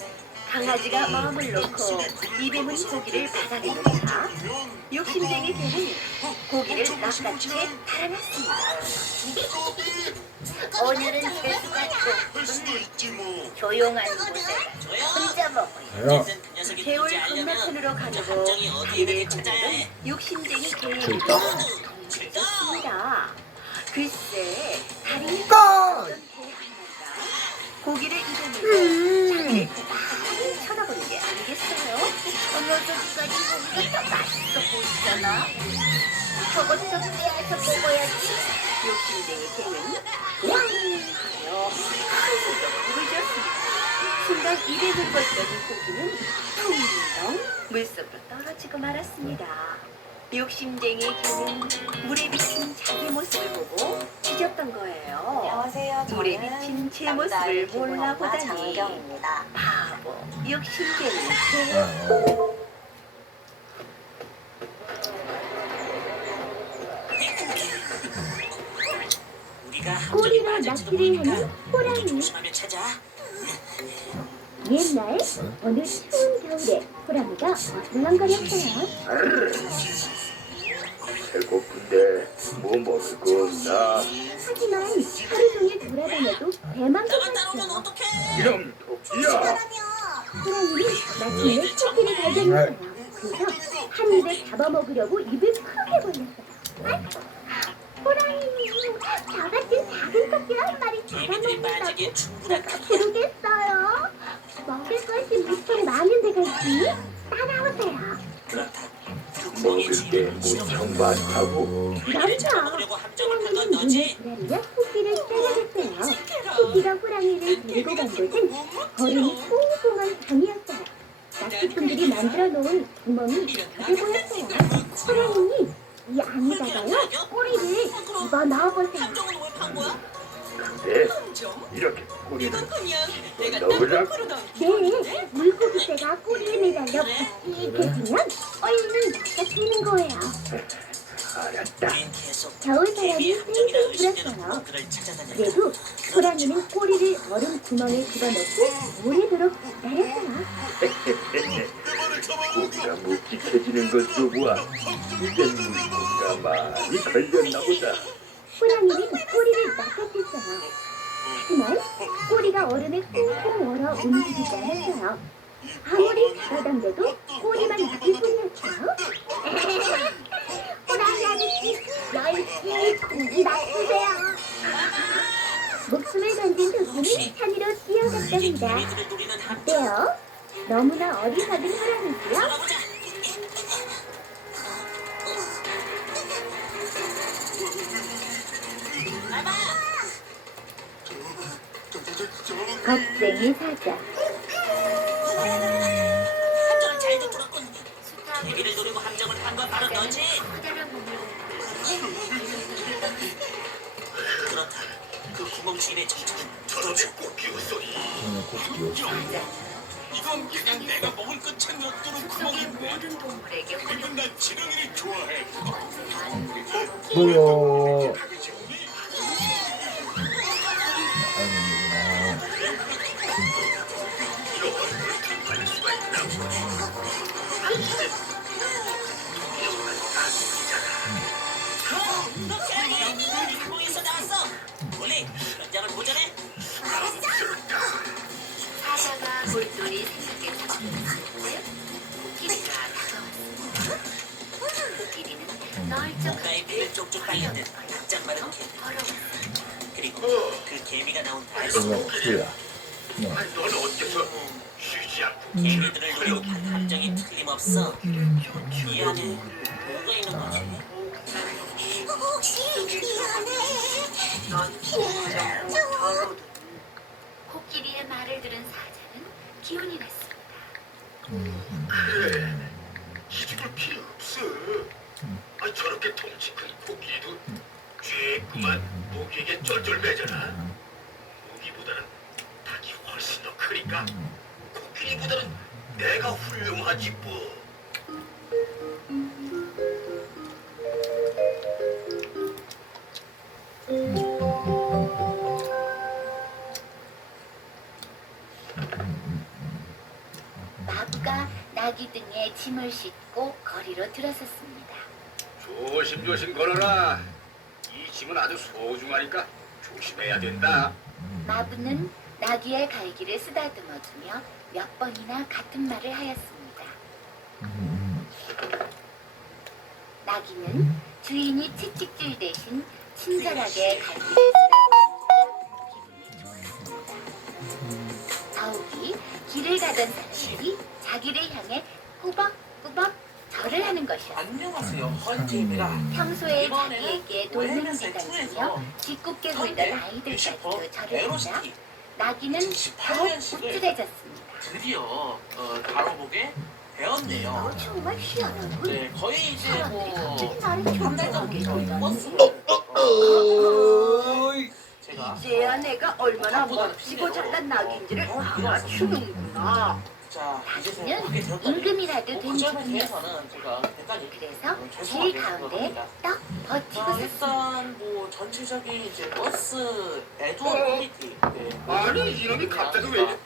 강아지가 마음을 놓고 입에 문 고기를 바닥에 놓자 욕심쟁이 개는 고기를 낚아채 달아났습니다. 오늘은 재수가 조금 조용한 곳에 혼자 먹어요. 야, 어쨌든 그 녀석이 개울 누군지 알려면 건너편으로 저 가지고 함정이 어디 다리를 있는지 찾아야 건너던 해. 욕심쟁이 개의 출동. 눈이 동그랬습니다. 글쎄 다리를 고! 건너던 개 하나가 고기를 입에 물고 자기를 딱 쳐다보는 게 아니겠어요? 녀석까지 고기가 더 맛있어 보이잖아. 저것도 빼앗아 먹어야지. 욕심쟁이 개는 왕 하며 한숨도 불을 졌습니다. 순간 입에 물었던 고기는 퉁덩 물속으로 떨어지고 말았습니다. 욕심쟁이 개는 물에 비친 자기 모습을 보고 뒤졌던 거예요. 안녕하세요. 물에 비친 제 모습을 몰라보다니 장경입니다. 바보 욕심쟁이 개. 우리가 함정에 꼬리로 빠질지도 낚시를 모르니까 하는 모두 호랑이. 조심하며 찾아. 옛날 어느 추운 겨울에 호랑이가 어슬렁거렸어요. 배고픈데 뭐 먹을 거 없나? 하지만 하루 종일 돌아다녀도 배만 따라오면 고팠죠. 어떡해? 이런 토끼야! 호랑이는 마침내 토끼를 발견했어요. 그래서 한 입에 잡아먹으려고 입을 크게 벌렸어요. 호랑이님, 저 같은 작은 토끼를 한 마리 개미들이 잡아먹는다고 빠지기에 충분한 제가 크기야. 부르겠어요. 먹을 것이 무척 많은 데가 있으니 따라오세요. 그렇다. 그 구멍의 먹을 때 주인은 무척 많다고. 개미를 잡아먹으려고 함정을 판 건 호랑이는 너지? 눈을 부라리며 토끼를 때려줬어요. 토끼가 호랑이를 들고 간 곳은 거름이 꽁꽁한 강이었어요. 낚시꾼들이 만들어 놓은 구멍이 크게 보였어요. 호랑이는 이 안에다가요 꼬리를 집어 넣어보세요. 함정은 왜 판 거야? 근데 이렇게 꼬리를 넣으라고? 네, 물고기새가 꼬리에 매달려 푹직해지면 얼른 낚아채는 거예요. 알았다. 우린 계속 겨울 개미의 바람이 함정이라 쌩쌩 의심되는 불었어요. 구멍들을 찾아다녔다. 그래도 호랑이는 꼬리를 얼음 구멍에 집어넣고 오래도록 기다렸어요. 고기가 묵직해지는 것도 보아. 이제 물고기가 많이 걸렸나 보다. 호랑이는 꼬리를 낚아챘어요. 하지만 꼬리가 얼음에 꽁꽁 얼어 움직이지 않았어요. 아무리 잡아당겨도 꼬리만 낚일 뿐이었어요. 호랑이 아저씨, 열심히 고기 낚으세요. 목숨을 던진 토끼는 산으로 뛰어갔답니다. 개미들을 노리는 함정. 어때요? 너무나 어리석은 호랑이지요? 잡아보자. 봐봐. 겁쟁이 사자. 함정을 잘도 뚫었군. 개미를 노리고 함정을 판 건 바로 너지? 그렇다. 그 구멍 주인의 정체는 도대체 이건 그냥 내가 먹을 것 챙겨 뚫은 구멍인데. 모든 동물에게 이건 난 지렁이를 좋아해. 보여. 구멍에서 나왔어. 원래 현장을 보전해. 사자가 골똘히 생각에 잠겼는데 코끼리가 다가왔습니다. 코끼리는 널쩍한 뭔가에 배를 쪽쪽 빨린 듯 납작 마른 개미. 그리고 그 개미가 나온 달수 이거 뭐야? 뭐? 넌 어째서 쉬지 않고 개미들을 노리고 판 함정이 틀림없어. 이 안에 뭐가 있는 거지? 혹시 미안해. 코끼리의 말을 들은 사자는 기운이 났습니다. 그래, 기죽을 필요 없어. 저렇게 덩치 큰 코끼리도 죄구만. 모기에게 쫄쫄매잖아. 모기보다는 닭이 훨씬 더 크니까 코끼리보다는 내가 훌륭하지 뭐. 마부가 나귀 등에 짐을 싣고 거리로 들어섰습니다. 조심조심 걸어라. 이 짐은 아주 소중하니까 조심해야 된다. 마부는 나귀의 갈기를 쓰다듬어주며 몇 번이나 같은 말을 하였습니다. 나귀는 주인이 채찍질 대신 친절하게 갈기를 쓰다듬으며 기분이 좋았습니다. 더욱이 길을 가던 사람들이 자기를 향해 꾸벅꾸벅 절을 하는 것이었습니다. 안녕하세요, 헌팀이라. 평소에 자기에게 돌멩이 던지며 짓궂게 굴던 아이들까지도 절을 하자 나귀는 더욱 우쭐해졌습니다. 드디어 다뤄보게 되었네요. 정말 희한하군. 네, 거의 이제 갑자기 나를 한달 경계하게 전부터 버스를 제가 이제야 내가 얼마나 멋지고 잘난 나귀인지를 알아주는구나. 자, 이제서야 나귀는 하게 되었다니. 임금이라도 된 그 점에 기분이었습니다. 대해서는 제가 대단히 그래서 길 죄송하게 가운데 생각합니다. 딱 버티고 섰습니다. 일단 뭐 전체적인 이제 버스 에드원 퀄리티. 네. 아니, 이놈이 갑자기 왜 이래?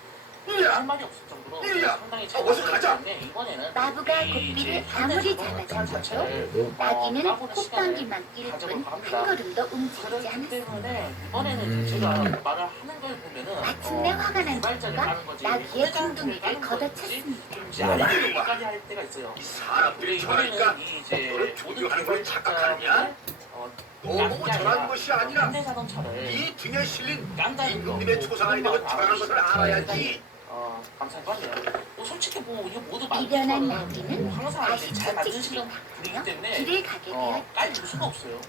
할 말이 없을 정도로 이리야. 상당히 어서 가자. 때문에 이번에는 마부가 이 고삐를 이제 아무리 현대적으로 잡아당겨도 나귀는 까보는 콧방귀만 낄 뿐 한 걸음도 움직이지 그렇기 않았습니다. 때문에 이번에는 제가 말을 하는 걸 보면은 마침내 화가 난 개발자를 마부가 까는 건지, 나귀의 후배자를 둥둥이를 까는 건지 걷어찼습니다. 좀 이제 알까지 할 때가 있어요. 이 사람들이 이번에는 저러니까 이 이제 너를 존경하는 걸 착각하느냐? 너 보고 저라는 것이 아니라 현대자동차를 이 등에 실린 깐다는 임금님의 초상화이라고 저라는 것을 알아야지. 감사할 것 같네요. 뭐 솔직히 뭐 이거 모두 미련한 만든 거는 나귀는 뭐 항상 다시 이제 잘 만드시는 채찍질을 분이기 당하며 때문에 길을 가게 되었죠. 깔릴 수가 없어요.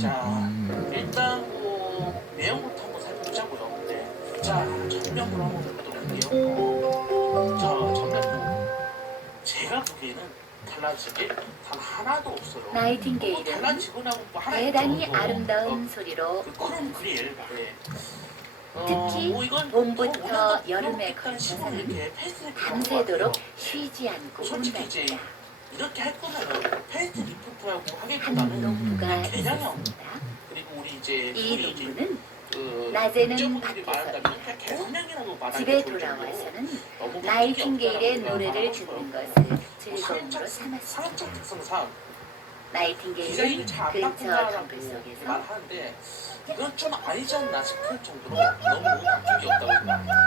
자, 일단 뭐 내용부터 한번 살펴보자고요. 네. 자, 전면부로 한번 살펴보도록 할게요. 자, 전면부. 제가 보기에는 달라질 게 단 하나도 없어요. 나이팅게일은 달라지거나 뭐 하나 대단히 있죠. 아름다운 소리로 그 크롬 그릴. 네. 특히 뭐 이건 봄부터 뭐 여름에 일단 시간을 걸쳐서는 이렇게 페이스를 밤새도록 그려놓은 것 쉬지 않고 같아요. 솔직히 이제 온답니다. 이렇게 할 거면은 페이스트 리프트라고 한 하기보다는 농부가 개량형 있었습니다. 그리고 우리 이제 이 소위 이제 농부는 그 낮에는 국제분들이 밖에서 말한다면 그냥 개성량이라고 말하는 집에 게 좋을 정도로 돌아와서는 너무 나이팅게일의 바뀐 게 노래를 없다라고 듣는 말하고 것을 싶어요. 즐거움으로 삼았습니다. 상업적 특성상 나이팅게일은 디자인이 잘 안 근처 바꾼다라고 정글 속에서 말하는데 이건 좀 아니지 않나 싶을 정도로 너무 바뀐 게 없다고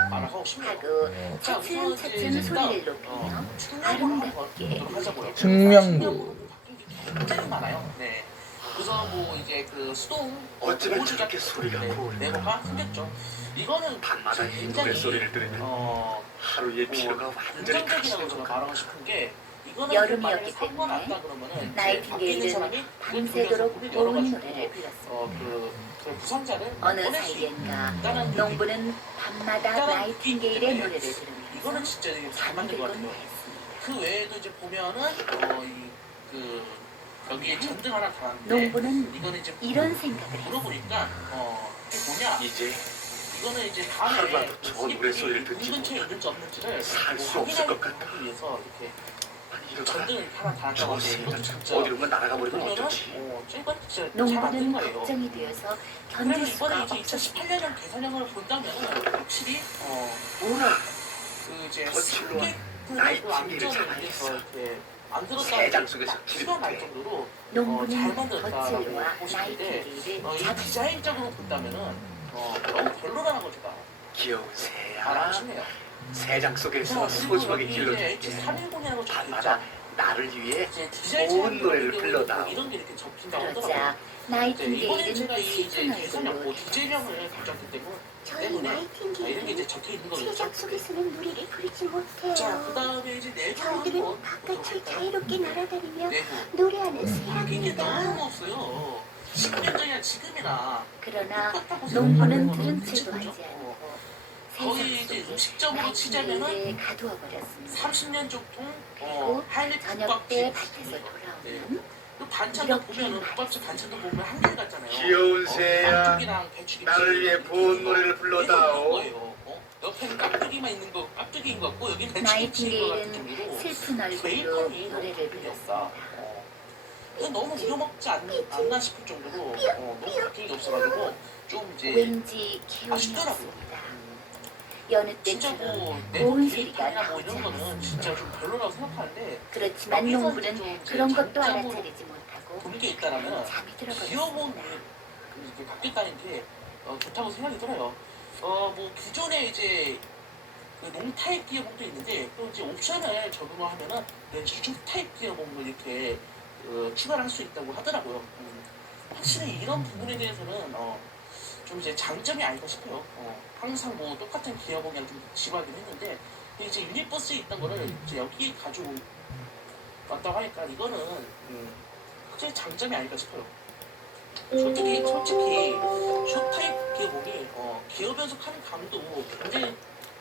말하고 싶네요. 하고 자, 우선 차츰차츰 이제 소리를 일단, 높이며 측면부로 한번 아름답게 보도록 하자고요. 측면부. 바뀐 게 굉장히 많아요. 네. 그래서 뭐 이제 그 수동 어쩌면 보조 저렇게 작품 소리가 네, 고울까? 네모가 생겼죠. 이거는 밤마다 이 굉장히 노랫소리를 들으면 하루의 피로가 완전히 긍정적이라고 제가 말하고 가시는 싶은 게 이거는 여름이었기 사고가 때문에 났다 그러면은 나이팅게일은 바뀌는 사람이 밤새도록 그걸 고운 열어가지고 노래를 불렀습니다. 그 부상자를 어느 꺼낼 수 있는 사이엔가 다른 농부는 밤마다 다른 나이팅게일의 때문에 노래를 이거는 들으면서 진짜 되게 잘 만든 것 잠들곤 같아요. 했습니다. 그 외에도 이제 보면은 그 여기에 전등 하나 달았는데 농부는 이거는 이제 이런 생각을 했습니다. 물어보니까 이게 뭐냐? 이제 이거는 이제 다음에 하루라도 저 노랫소리를 이 듣지 근처에 있는지 없는지를 살 수 없을 것 같다. 확인하기 위해서 이렇게 이러다가 전등을 하나 달았다고 저 하는데 이건 새는 진짜 어디론가 날아가 버리면 보면은 어쩌지? 찔건 진짜 잘안 농부는 된 거예요. 걱정이 되어서 그래서 견딜 수가 이번에 이제 없었습니다. 2018년 개선형을 본다면 확실히 뭐라? 그 이제 거칠로 스케이트를 나이팅게일을 안전을 잡아냈어. 위해서 이렇게 만들었다는 세장 속에서 티가 날 기름때 정도로 농부는 잘 만들었다라고 거칠과 보시는데 나이팅게일을 이 잡았습니다. 디자인적으로 본다면은 너무 별로라는 걸 제가 귀여운 말하고 새야. 싶네요. 새장 속에서 소중하게 길러줄게. 310이라고 밤마다 적혀있죠. 나를 위해 이제 디자인 좋은 노래를 차원적으로 불러다오. 이런 게 이렇게 적힌다고 그러자 하더라고요. 이번에 나이팅게일은 제가 이 이제 슬픈 개선형 얼굴로 디자인형을 가졌기 때문에 저희 이런 게 나이팅게일은 이제 적혀 있는 거죠. 세상 속에서는 노래를 부르지 자, 그 못해요. 다음에 이제 내부 저희들은 한번 바깥을 자유롭게 날아다니며 내부. 노래하는 이게 새랍니다. 너무 없어요. 10년 전이나 지금이나 그러나 똑같다고 농부는 생각하는 들은 채도 거는 하지 그렇죠. 않고 거의 이제 세상 음식점으로 속에 치자면은 나이팅게일에 가두어 버렸습니다. 30년 정도 그리고 하이리 저녁 때 국밥집 밭에서 돌아오면 그 반찬도 이렇게 보면은 국밥집 반찬도 보면 한결 같잖아요. 귀여운 새야, 깍두기랑 배추김치 나를 위해 부은 노래를 불러다오. 거예요. 옆에는 깍두기만 있는 거 깍두기인 것 같고 여기는 배추김치인 것 같은 나이팅게일은 정도로 슬픈 얼굴로 베이컨이 노래를 불렀습니다. 이거 너무 우려먹지 않나 싶을 정도로 너무 바뀐 게 없어가지고 좀 이제 왠지 기운이 아쉽더라고요. 없습니다. 여느 진짜 때처럼 뭐 고운 내부 소리가 개입이나 뭐 나오지 이런 거는 않았습니다. 진짜 좀 별로라고 생각하는데 그렇지만 여기서 농부는 좀 이제 그런 것도 장점으로 알아차리지 못하고 보는 게 있다라면 잠이 기어본 들어버렸습니다. 이렇게 바뀌었다는 게 좋다고 생각이 들어요. 뭐 기존에 이제 그 농타입 기어봉도 있는데 또 이제 옵션을 적용을 하면은 주타입 기어봉을 이렇게 추가를 할 수 있다고 하더라고요. 확실히 이런 부분에 대해서는 좀 이제 장점이 아닐까 싶어요. 항상 뭐 똑같은 기어봉이랑 좀 지루하긴 했는데 이제 유니버스에 있던 거를 이제 여기에 가지고 왔다고 하니까 이거는 확실히 장점이 아닐까 싶어요. 솔직히 쇼타입 기어봉이 기어 변속하는 감도 굉장히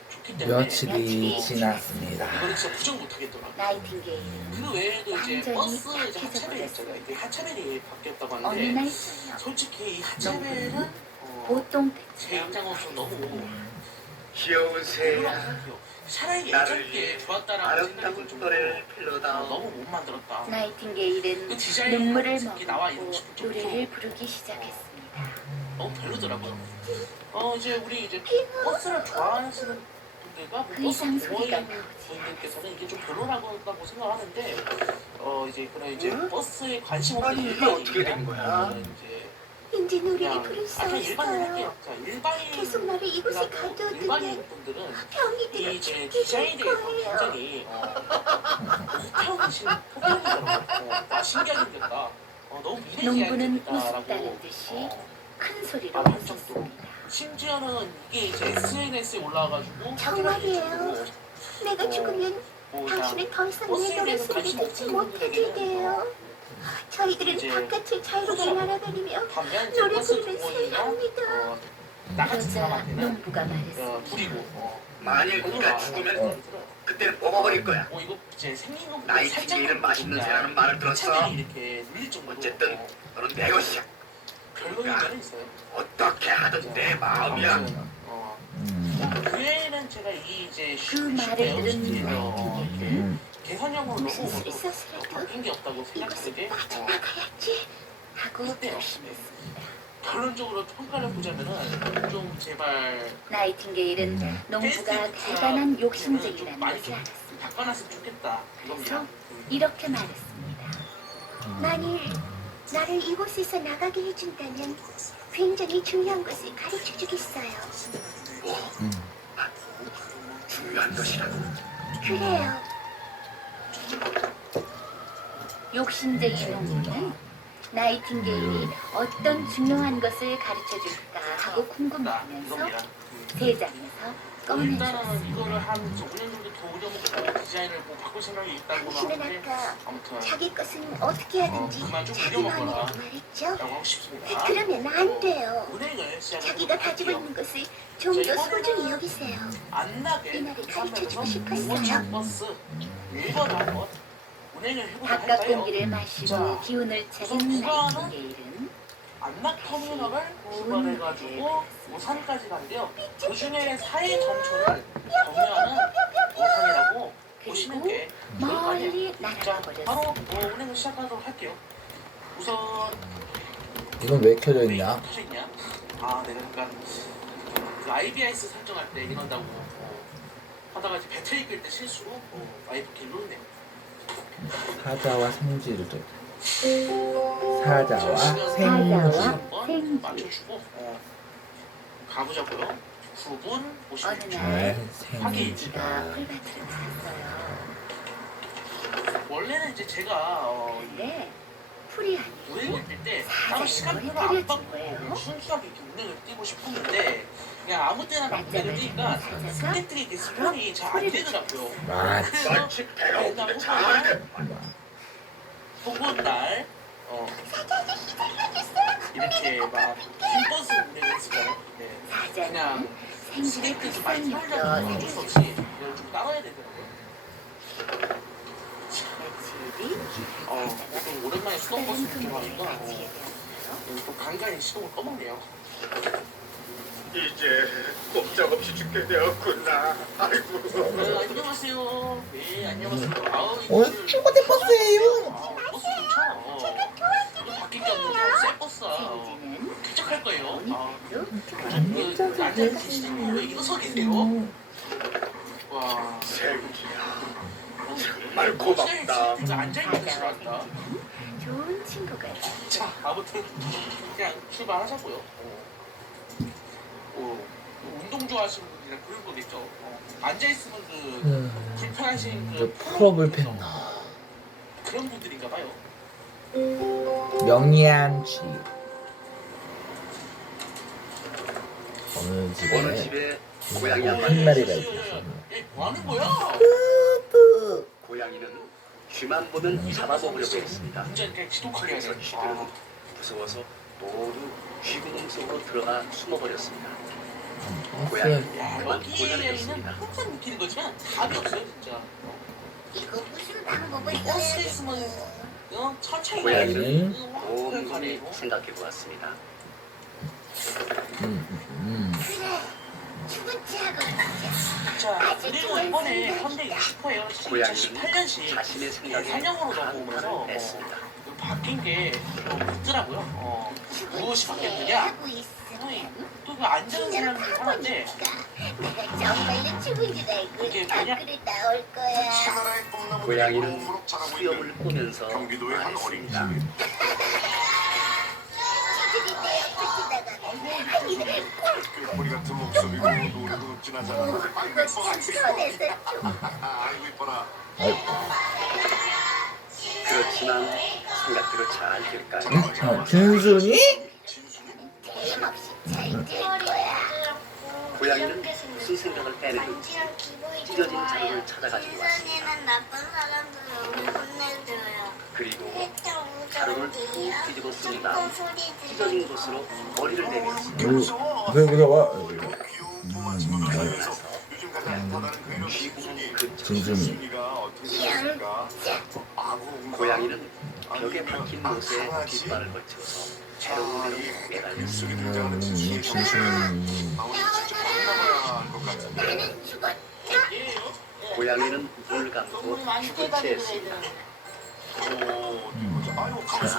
좋기 때문에 며칠이 지났습니다. 이거는 진짜 부정 못하겠더라고요. 나이팅게일은 그 외에도 이제 완전히 버스 이제 착해져 하차벨이 있잖아요. 이게 하차벨이 바뀌었다고 어느 하는데 날 저녁 솔직히 이 하차벨은 보통 제 택시가 입장으로서 너무 귀여운 별로라고 새야, 생각해요. 차라리 나를 예전에 위해 좋았다라고 생각이 들 아름다운 정도로 노래를 불러다오. 너무 못 만들었다. 나이팅게일은 그 디자인이 눈물을 특히 나와 있는 머금고 싶을 정도로 노래를 부르기 시작했습니다. 너무 별로더라고요. 이제 우리 이제 버스를 좋아하시는 분들과 뭐 그 버스 이상 소리가 동호인 나오지 분들께서는 이게 좀 별로라고 생각하는데 이제 그런 이제 버스에 관심 없는 아니, 이게 일반인 어떻게 된 거야? 이제 이제 노래를 그냥 부를 수 그냥 일반인 없어요. 할게요. 자, 일반인 계속 나를 이곳에 가둬두면 일반인 분들은 병이 이 들어 이제 죽게 디자인에 될 대해서 거예요. 굉장히 호평이더라고요. 신기하게 생겼다. 너무 농부는 미래지향적이다라고 우습다는 듯이 큰 소리로 말할 정도로. 외쳤습니다. 심지어는 이게 이제 SNS에 올라와가지고 정말이에요. 내가 죽으면 당신은 더 이상 내 노래 소리를 듣지 못하게 돼요. 저희들은 이제 바깥을 자유롭게 날아다니며 반면 이제 노래 버스 부르면서 동호회가 합니다. 나같이 그러자 사람한테는 농부가 말했습니다. 불이고 만일 네가 죽으면 그때는 뽑아버릴 거야. 이거 이제 생긴 거 나이팅게일은 맛있는 새라는 말을 들었어. 이렇게 눌릴 정도로 어쨌든 너는 내 것이야. 별로인 면이 있어요. 어떻게 하든 내 마음이야. 그 외에는 제가 이 이제 그 말을 들은 나이팅게일은 계산형으로 무슨 너무 수 있었어도 바뀐 게 없다고 생각하는 게 빠져나가야지 하고 그때요. 결심했습니다. 결론적으로 평가를 보자면은 좀 제발 나이팅게일은 농부가 대단한 욕심쟁이라는 것을 알았습니다. 바꿔놨으면 좋겠다. 그래서 이렇게 말했습니다. 만일 나를 이곳에서 나가게 해준다면 굉장히 중요한 것을 가르쳐 주겠어요. 중요한 것이라고. 그래요. 욕심쟁이 농부는 나이팅게일이 어떤 중요한 것을 가르쳐줄까 하고 궁금해하면서 대장에서 일단은 꺼내줬습니다. 이거를 한 5년 정도 더 우려먹고 디자인을 뭐 바꿀 생각이 있다고 당신은 하는데 아까 아무튼 자기 것은 어떻게 하든지 그만 좀 자기 우려먹어라 마음이라고 말했죠? 라고 하고 싶습니다. 그러면 안 돼요. 은행을 시작을 자기가 가지고 있는 것을 좀 더 소중히 여기세요. 안 나게 이 말을 가르쳐주고 싶었어요. 오천 버스 1번 한번 운행을 해보자 바깥 할까요? 공기를 마시고 자, 기운을 차린 우선 구간은 나이팅게일은 안락터미널을 출발해가지고 오산까지 간대요. 그 중에 4의 점초를 점유하는 오산이라고 보시는 게 좋을 거 아니에요. 멀리 자, 날아가 바로 버렸습니다. 운행을 시작하도록 할게요. 우선 이건 왜 켜져 있냐? 켜져 있냐? 아, 내가 약간 그 IBIS 설정할 때 이런다고 하다가 이제 배터리 끌 때 실수로 와이프키를 누르네요. 사자와 생쥐를 사자와 생쥐. 한번 맞춰주고 가보자고요. 9분 어느 56초. 날 확인. 생쥐가 풀밭으로 나왔어요. 원래는 이제 제가 근데 풀이 아니고 운행을 뛸 때 따로 사자가 시간표를 머리 안 때려진 받고 거예요. 순수하게 이렇게 운행을 뛰고 싶었는데 그냥 아무 때나 막 운행을 낮잠을 뛰니까 자는 사자가 스태들이 이렇게 스폰이 잘 안 되더라고요. 아, 그래서 맨날 잘하네. 혹은 날 이렇게 막 힘버스 운행했을까요? 네. 그냥 스케이트에서 많이 타려면 어쩔 수 없이 이걸 좀 따라야 되더라고요. 좀 오랜만에 수동버스 이렇게 하니까 또 간간히 시동을 꺼먹네요. 이제 꼼짝없이 죽게 되었구나. 아이고. 안녕하세요. 네, 안녕하세요. 오늘 출근대 버스예요. 버스 좋죠. 바뀐 게 없는데 새 버스야. 쾌적할 거예요. 앉아 계시네요. 왜 일어서 계세요? 와. 정말 고맙다. 진짜 앉아있는 게 싫어한다. 좋은 친구가 있어. 자, 아무튼 그냥 출발하자고요. 운동 좋아하시는 분이랑 그런 분 있죠. 앉아있으면 불편하신 풀어볼펜 그런 분들인가 봐요. 명리안치. 어느 집에 고양이 한 마리가 있어요. 뭐 하는 거야? 고양이는 쥐만 보면 잡아먹으려고 했습니다. 완전 그냥 지독하게 그래서 하네. 쥐들은 무서워서 모두 쥐구멍 속으로 들어가 숨어버렸습니다. 고양이는 야, 그만 여기에는 고전해졌습니다. 항상 웃기는 거지만 답이 없어요, 진짜. 이거 무슨 방법을 버스에 있으면 천천히 고양이는 가야지. 곰곰이 생각해보았습니다. 죽었지 하고 자, 그리고 이번에 현대 20호예요. 고양이는 2018년식 자신의 생각에 환영으로 강한 넘어오면서 말을 냈습니다. 바뀐 게 있더라고요. 무엇이 바뀌었느냐? 또 그 앉은 사람들 하는데 내가 정말로 죽은 줄 알고 이게 밖으로 나올 거야. 고양이는 수염을 꼬면서 경기도의 한 말했습니다. 어린이집이 쥐들이 내 옆에 지나가면 꾀꼬리 같은 목소리고 노래도 진하잖아. 아이고 이뻐라. 아이고 이뻐라. 그렇지만 생각대로 잘 될까요? 준순이? 틀림없이 잘 될 거야. 고양이는 무슨 생각을 빼내는지 찢어진 자루를 찾아가지고 왔습니다. 세상에는 나쁜 사람들 여기 혼내줘요. 그리고 자루를 푹 뒤집어 쓴 다음 찢어진 곳으로 머리를 내밀었습니다. 요즘 가장 핫하다는 그 이름 쥐구멍 근처 준순이. 순이가 어떻게 됐습니까? 고양이는 벽에 박힌 못에 뒷발을 거쳐서 새로운 매달렸습니다. 등장하는 진순이 준순이. 아무리 직접 만나봐야 할 것 같은데. 나는 죽었다. 고양이는 눈을 감고 죽을 채했습니다. 아유 가만있어.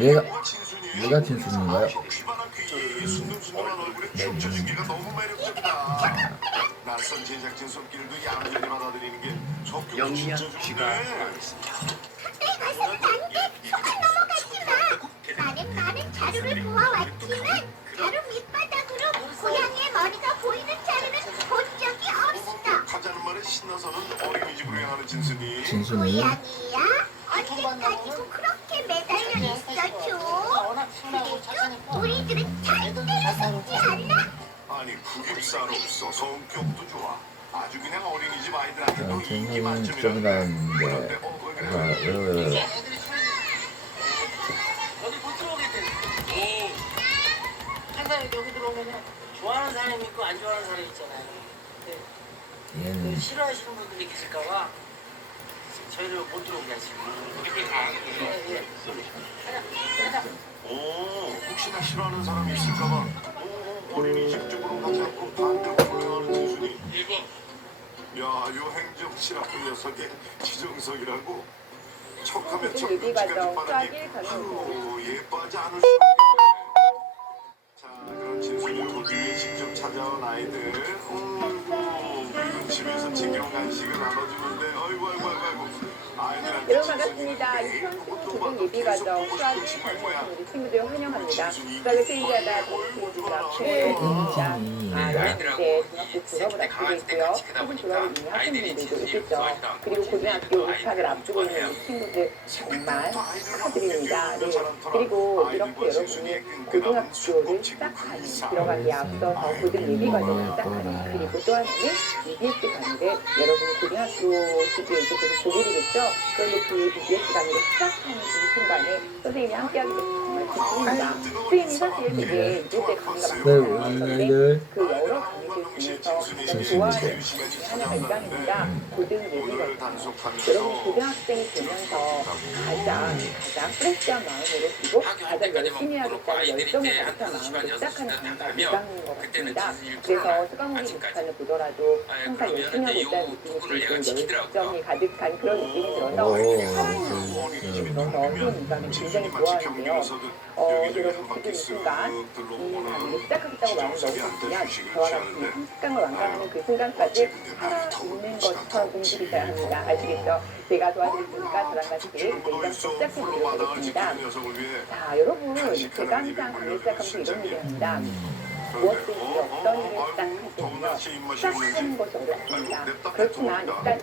얘가 진순인가요? 귀만한 귀 순둥순둥한 얼굴에 춤춰주기가 너무 매력적이다. 낯선 제작진 손길도 얌전히 받아들이는 게 성격 영리한 진짜 쥐가 좋네. 말했습니다. 가까이 가서 나한테 손 넘어가지 마. 나는 많은 자루를 모아왔지만 자루 밑바닥으로 고양이의 머리가 보이는 자루는 본 적이 없어. 가자는 말에 신나서는 어린이집으로 향하는 진순이. 고양이야? 언제까지고 그렇게 매달려 있어, 줘? 그리고 우리들은 절대로 속지 않나? 아니 구깁살 없어. 성격도 좋아. 아주 그냥 어린이집 아이들한테도 인기 저는 좀 만점이라는데. 나는데 여기 못 들어오겠대. 항상 여기 들어오면 좋아하는 사람이 있고 안 좋아하는 사람이 있잖아요. 근데 얘는 싫어하시는 분들이 계실까봐 저희를 못 들어오게 하시고. 혹시나 싫어하는 사람이 있을까봐 어린이집 쪽으로 가지 않고 반대로 돌아가는 진순이. 야, 요 행정실 나쁜 녀석의 지정석이라고. 척하면 척까지 빠르니 아유 예뻐하지 않을 수 없네. 자, 그럼 진순이를 보기 위해 직접 찾아온 아이들. 우리 집에서 챙겨온 간식을 나눠주는데 아이고 여러분 반갑습니다. 2019 조국 예비과정 수학이 전공 우리 친구들 환영합니다. 수학을 수행자가 되겠습니다. 를 보입니다. 아이들하고 중학교 졸업을 때 앞두고 강아지 때 있고요. 같이 가다 혹은 보니까 졸업을 이미 하신 아이들이 분들도 진심이 있겠죠. 좋아하지도 않고 그리고 고등학교 아이들도 입학을 앞두고 있는 좋아해요. 이 친구들 정말 축하드립니다. 네. 그리고 이렇게 여러분이 고등학교를 시작하는 들어가기에 앞서서 고등 예비 과정을 시작하는 그리고 또 하나는 EBS 강의를 여러분이 고등학교 시기에 이제 계속 보게 되겠죠. 그런데 그 EBS 강의를 시작하는 그 순간에 선생님이 함께하게 돼서 정말 기쁩니다. 선생님이 사실 되게 EBS 강의가 많았는데 그 여러 강의들 중에서 가장 좋아하는 중에 하나가 이 강의입니다. 고등 예비 과정. 여러분이 고등학생이 되면서 가장 프레시한 마음으로 그리고 가장 열심히 하겠다는 열정을 가득한 마음으로 시작하는 강의가 이 강의인 것 같습니다. 그래서 수강하기 목판을 보더라도 항상 열심히 하고 있다는 느낌이 들고 열정이 가득한 그런 느낌이 들어서 살아있는 느낌이 들어서 선생님 이 강의 굉장히 좋아하는데요. 여러분 지금 이 순간 이 강의를 시작하겠다고 마음을 먹으셨으면 저와 같이 30강을 완강하는 그 순간까지 살아있는 것처럼 움직이셔야 합니다. 아시겠죠? 제가 도와드릴 테니까 저랑 같이 이제 이강 시작해보도록 하겠습니다. 자, 여러분 제가 항상 강의 시작하면서 이런 얘기를 합니다. 무엇든지 어떤 일을 시작할 때는요 시작하는 것이 어렵습니다. 그렇지만 일단 그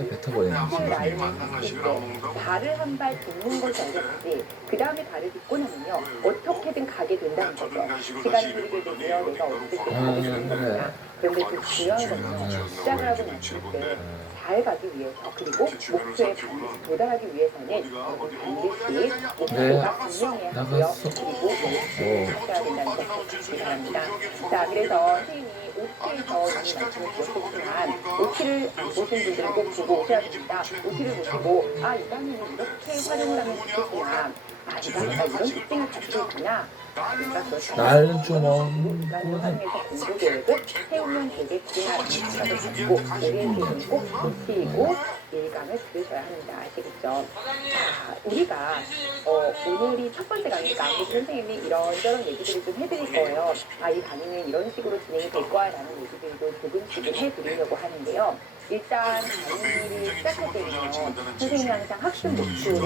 라인을 딛을 때 발을 한 발 딛는 것이 어렵지 그 다음에 발을 딛고 나면요 어떻게든 가게 된다는 거죠. 시간이 흐르게 되고요 내가 어떻게 가게 되는 겁니다. 그런데 그 중요한 거는요 시작을 하고 났을 때 잘 가기 위해서 그리고 목표에 반드시 도달하기 위해서는 반드시 목표가 분명해야 하고요. 그리고 열심히 하셔야 된다는 것을 바랍니다. 자, 그래서 선생님이 OT에서 이미 말씀을 드렸지만 OT를 안 보신 분들은 꼭 보고 오셔야 됩니다. OT를 보시고 이 강의는 이렇게 활용을 하면 좋겠구나. 이 강의가 이런 특징을 가지고 있구나. 나는 좀 인간을 활용해서 공부 계획을 세우면 되겠구나라는 생각을 갖고 오리엔테이션을 꼭 보시고 일강을 들으셔야 합니다. 아시겠죠? 자, 우리가 오늘이 첫 번째 강의니까 아무래도 선생님이 이런저런 얘기들을 좀 해드릴 거예요. 이 강의는 이런 식으로 진행이 될 거야 라는 얘기들도 조금씩은 해드리려고 하는데요. 일단 강의를 시작할 때는요 선생님이 항상 학습 목표를 제시를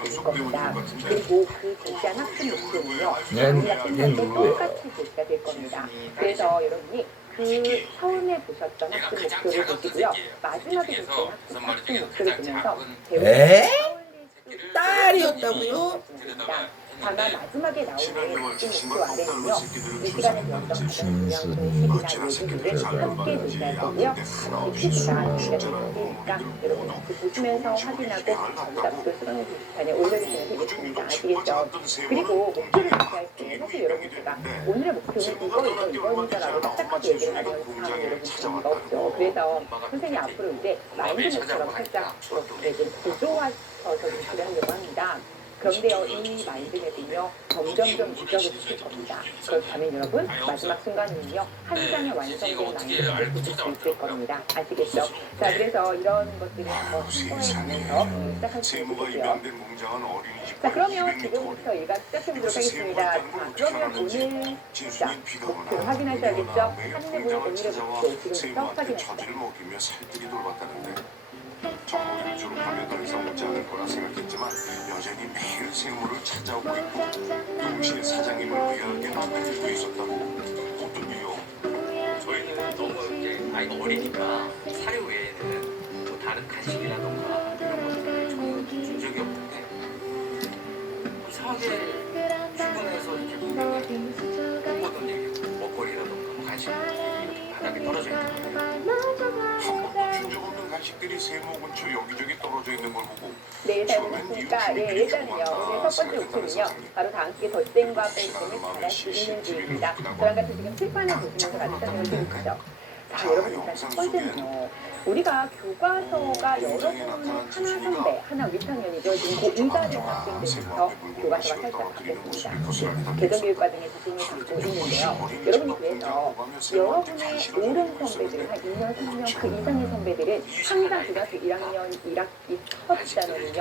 해드릴 겁니다. 그리고 그 제시한 학습 목표는요 우리가 끝날 때 똑같이 제시가 될 겁니다. 그래서 여러분이 그 처음에 보셨던 학습 목표를 보시고요 마지막에 보신 학습 목표를 보면서 딸이었다고요? 다만 마지막에 나오는 학습 목표 아래는요 이 시간에 배웠던 가장 중요한 공식이나 얘기들을 함께 제시할 거고요 같이 퀴즈가 준비가 될 테니까 여러분 같이 보시면서 확인하고 정답도 수강 게시판에 올려주시면 되겠습니다. 아시겠죠? 그리고 목표를 제시할 때 사실 여러분 제가 오늘의 목표는 이거니까라고 딱딱하게 얘기를 하면 다음 여러분 재미가 없죠. 그래서 선생님이 앞으로 이제 마인드맵처럼 살짝 이렇게 좀 구조화셔서 좀 그려려고 합니다. 그런데요, 이 마인드맵은요, 점점점 누적을 시킬 겁니다. 그렇다면 여러분, 마지막 순간에는요, 한 장의 완성된 마인드맵을 보실 수 있을 겁니다. 아시겠죠? 자, 그래서 이런 것들을 한번 참고해가면서 시작할 수 있고요. 자, 그러면 지금부터 일과 시작해보도록 하겠습니다. 자, 그러면 오늘 자, 목표 확인하셔야겠죠? 한해보는 오늘의 목표 지금부터 확인합니다. 전공을 졸업하면 더 이상 오지 않을 거라 생각했지만 여전히 매일 생물을 찾아오고 있고 동시에 사장님을 의아하게 만들고 있었다고. 어떤 이유? 저희는 너무 이제 아이가 어리니까 사료 외에는 뭐 다른 간식이라던가 이런 것들을 전혀 준 적이 없는데 이상하게 출근해서 이렇게 보면 모든 얘기 먹거리라던가 뭐 간식 이렇게 바닥에 떨어져 있는 거예요. 한 번도 준 적 없는 간식들이 세모 근처 여기저기 떨어져 있는 걸 보고 네, 잘 보셨습니까? 일단은요. 오늘 첫 번째 목표는요. 바로 다 함께 덧셈과 뺄셈을 잘하시는 주입니다. 저랑 같이 지금 칠판을 보시면서 같이 설명을 드리시죠. 자, 여러분 일단 첫 번째는요. 우리가 교과서가 여러 번 하나 선배, 하나 윗학년이죠. 지금 고2가 학생들부터 교과서가 살짝 바뀌었습니다. 개정교육과정에 지금을 받고 있는데요. 여러분이 그래서 여러분의 오른 선배들, 한 2년, 3년 그 이상의 선배들은 항상 고등학교 1학년 1학기 첫 단원은요.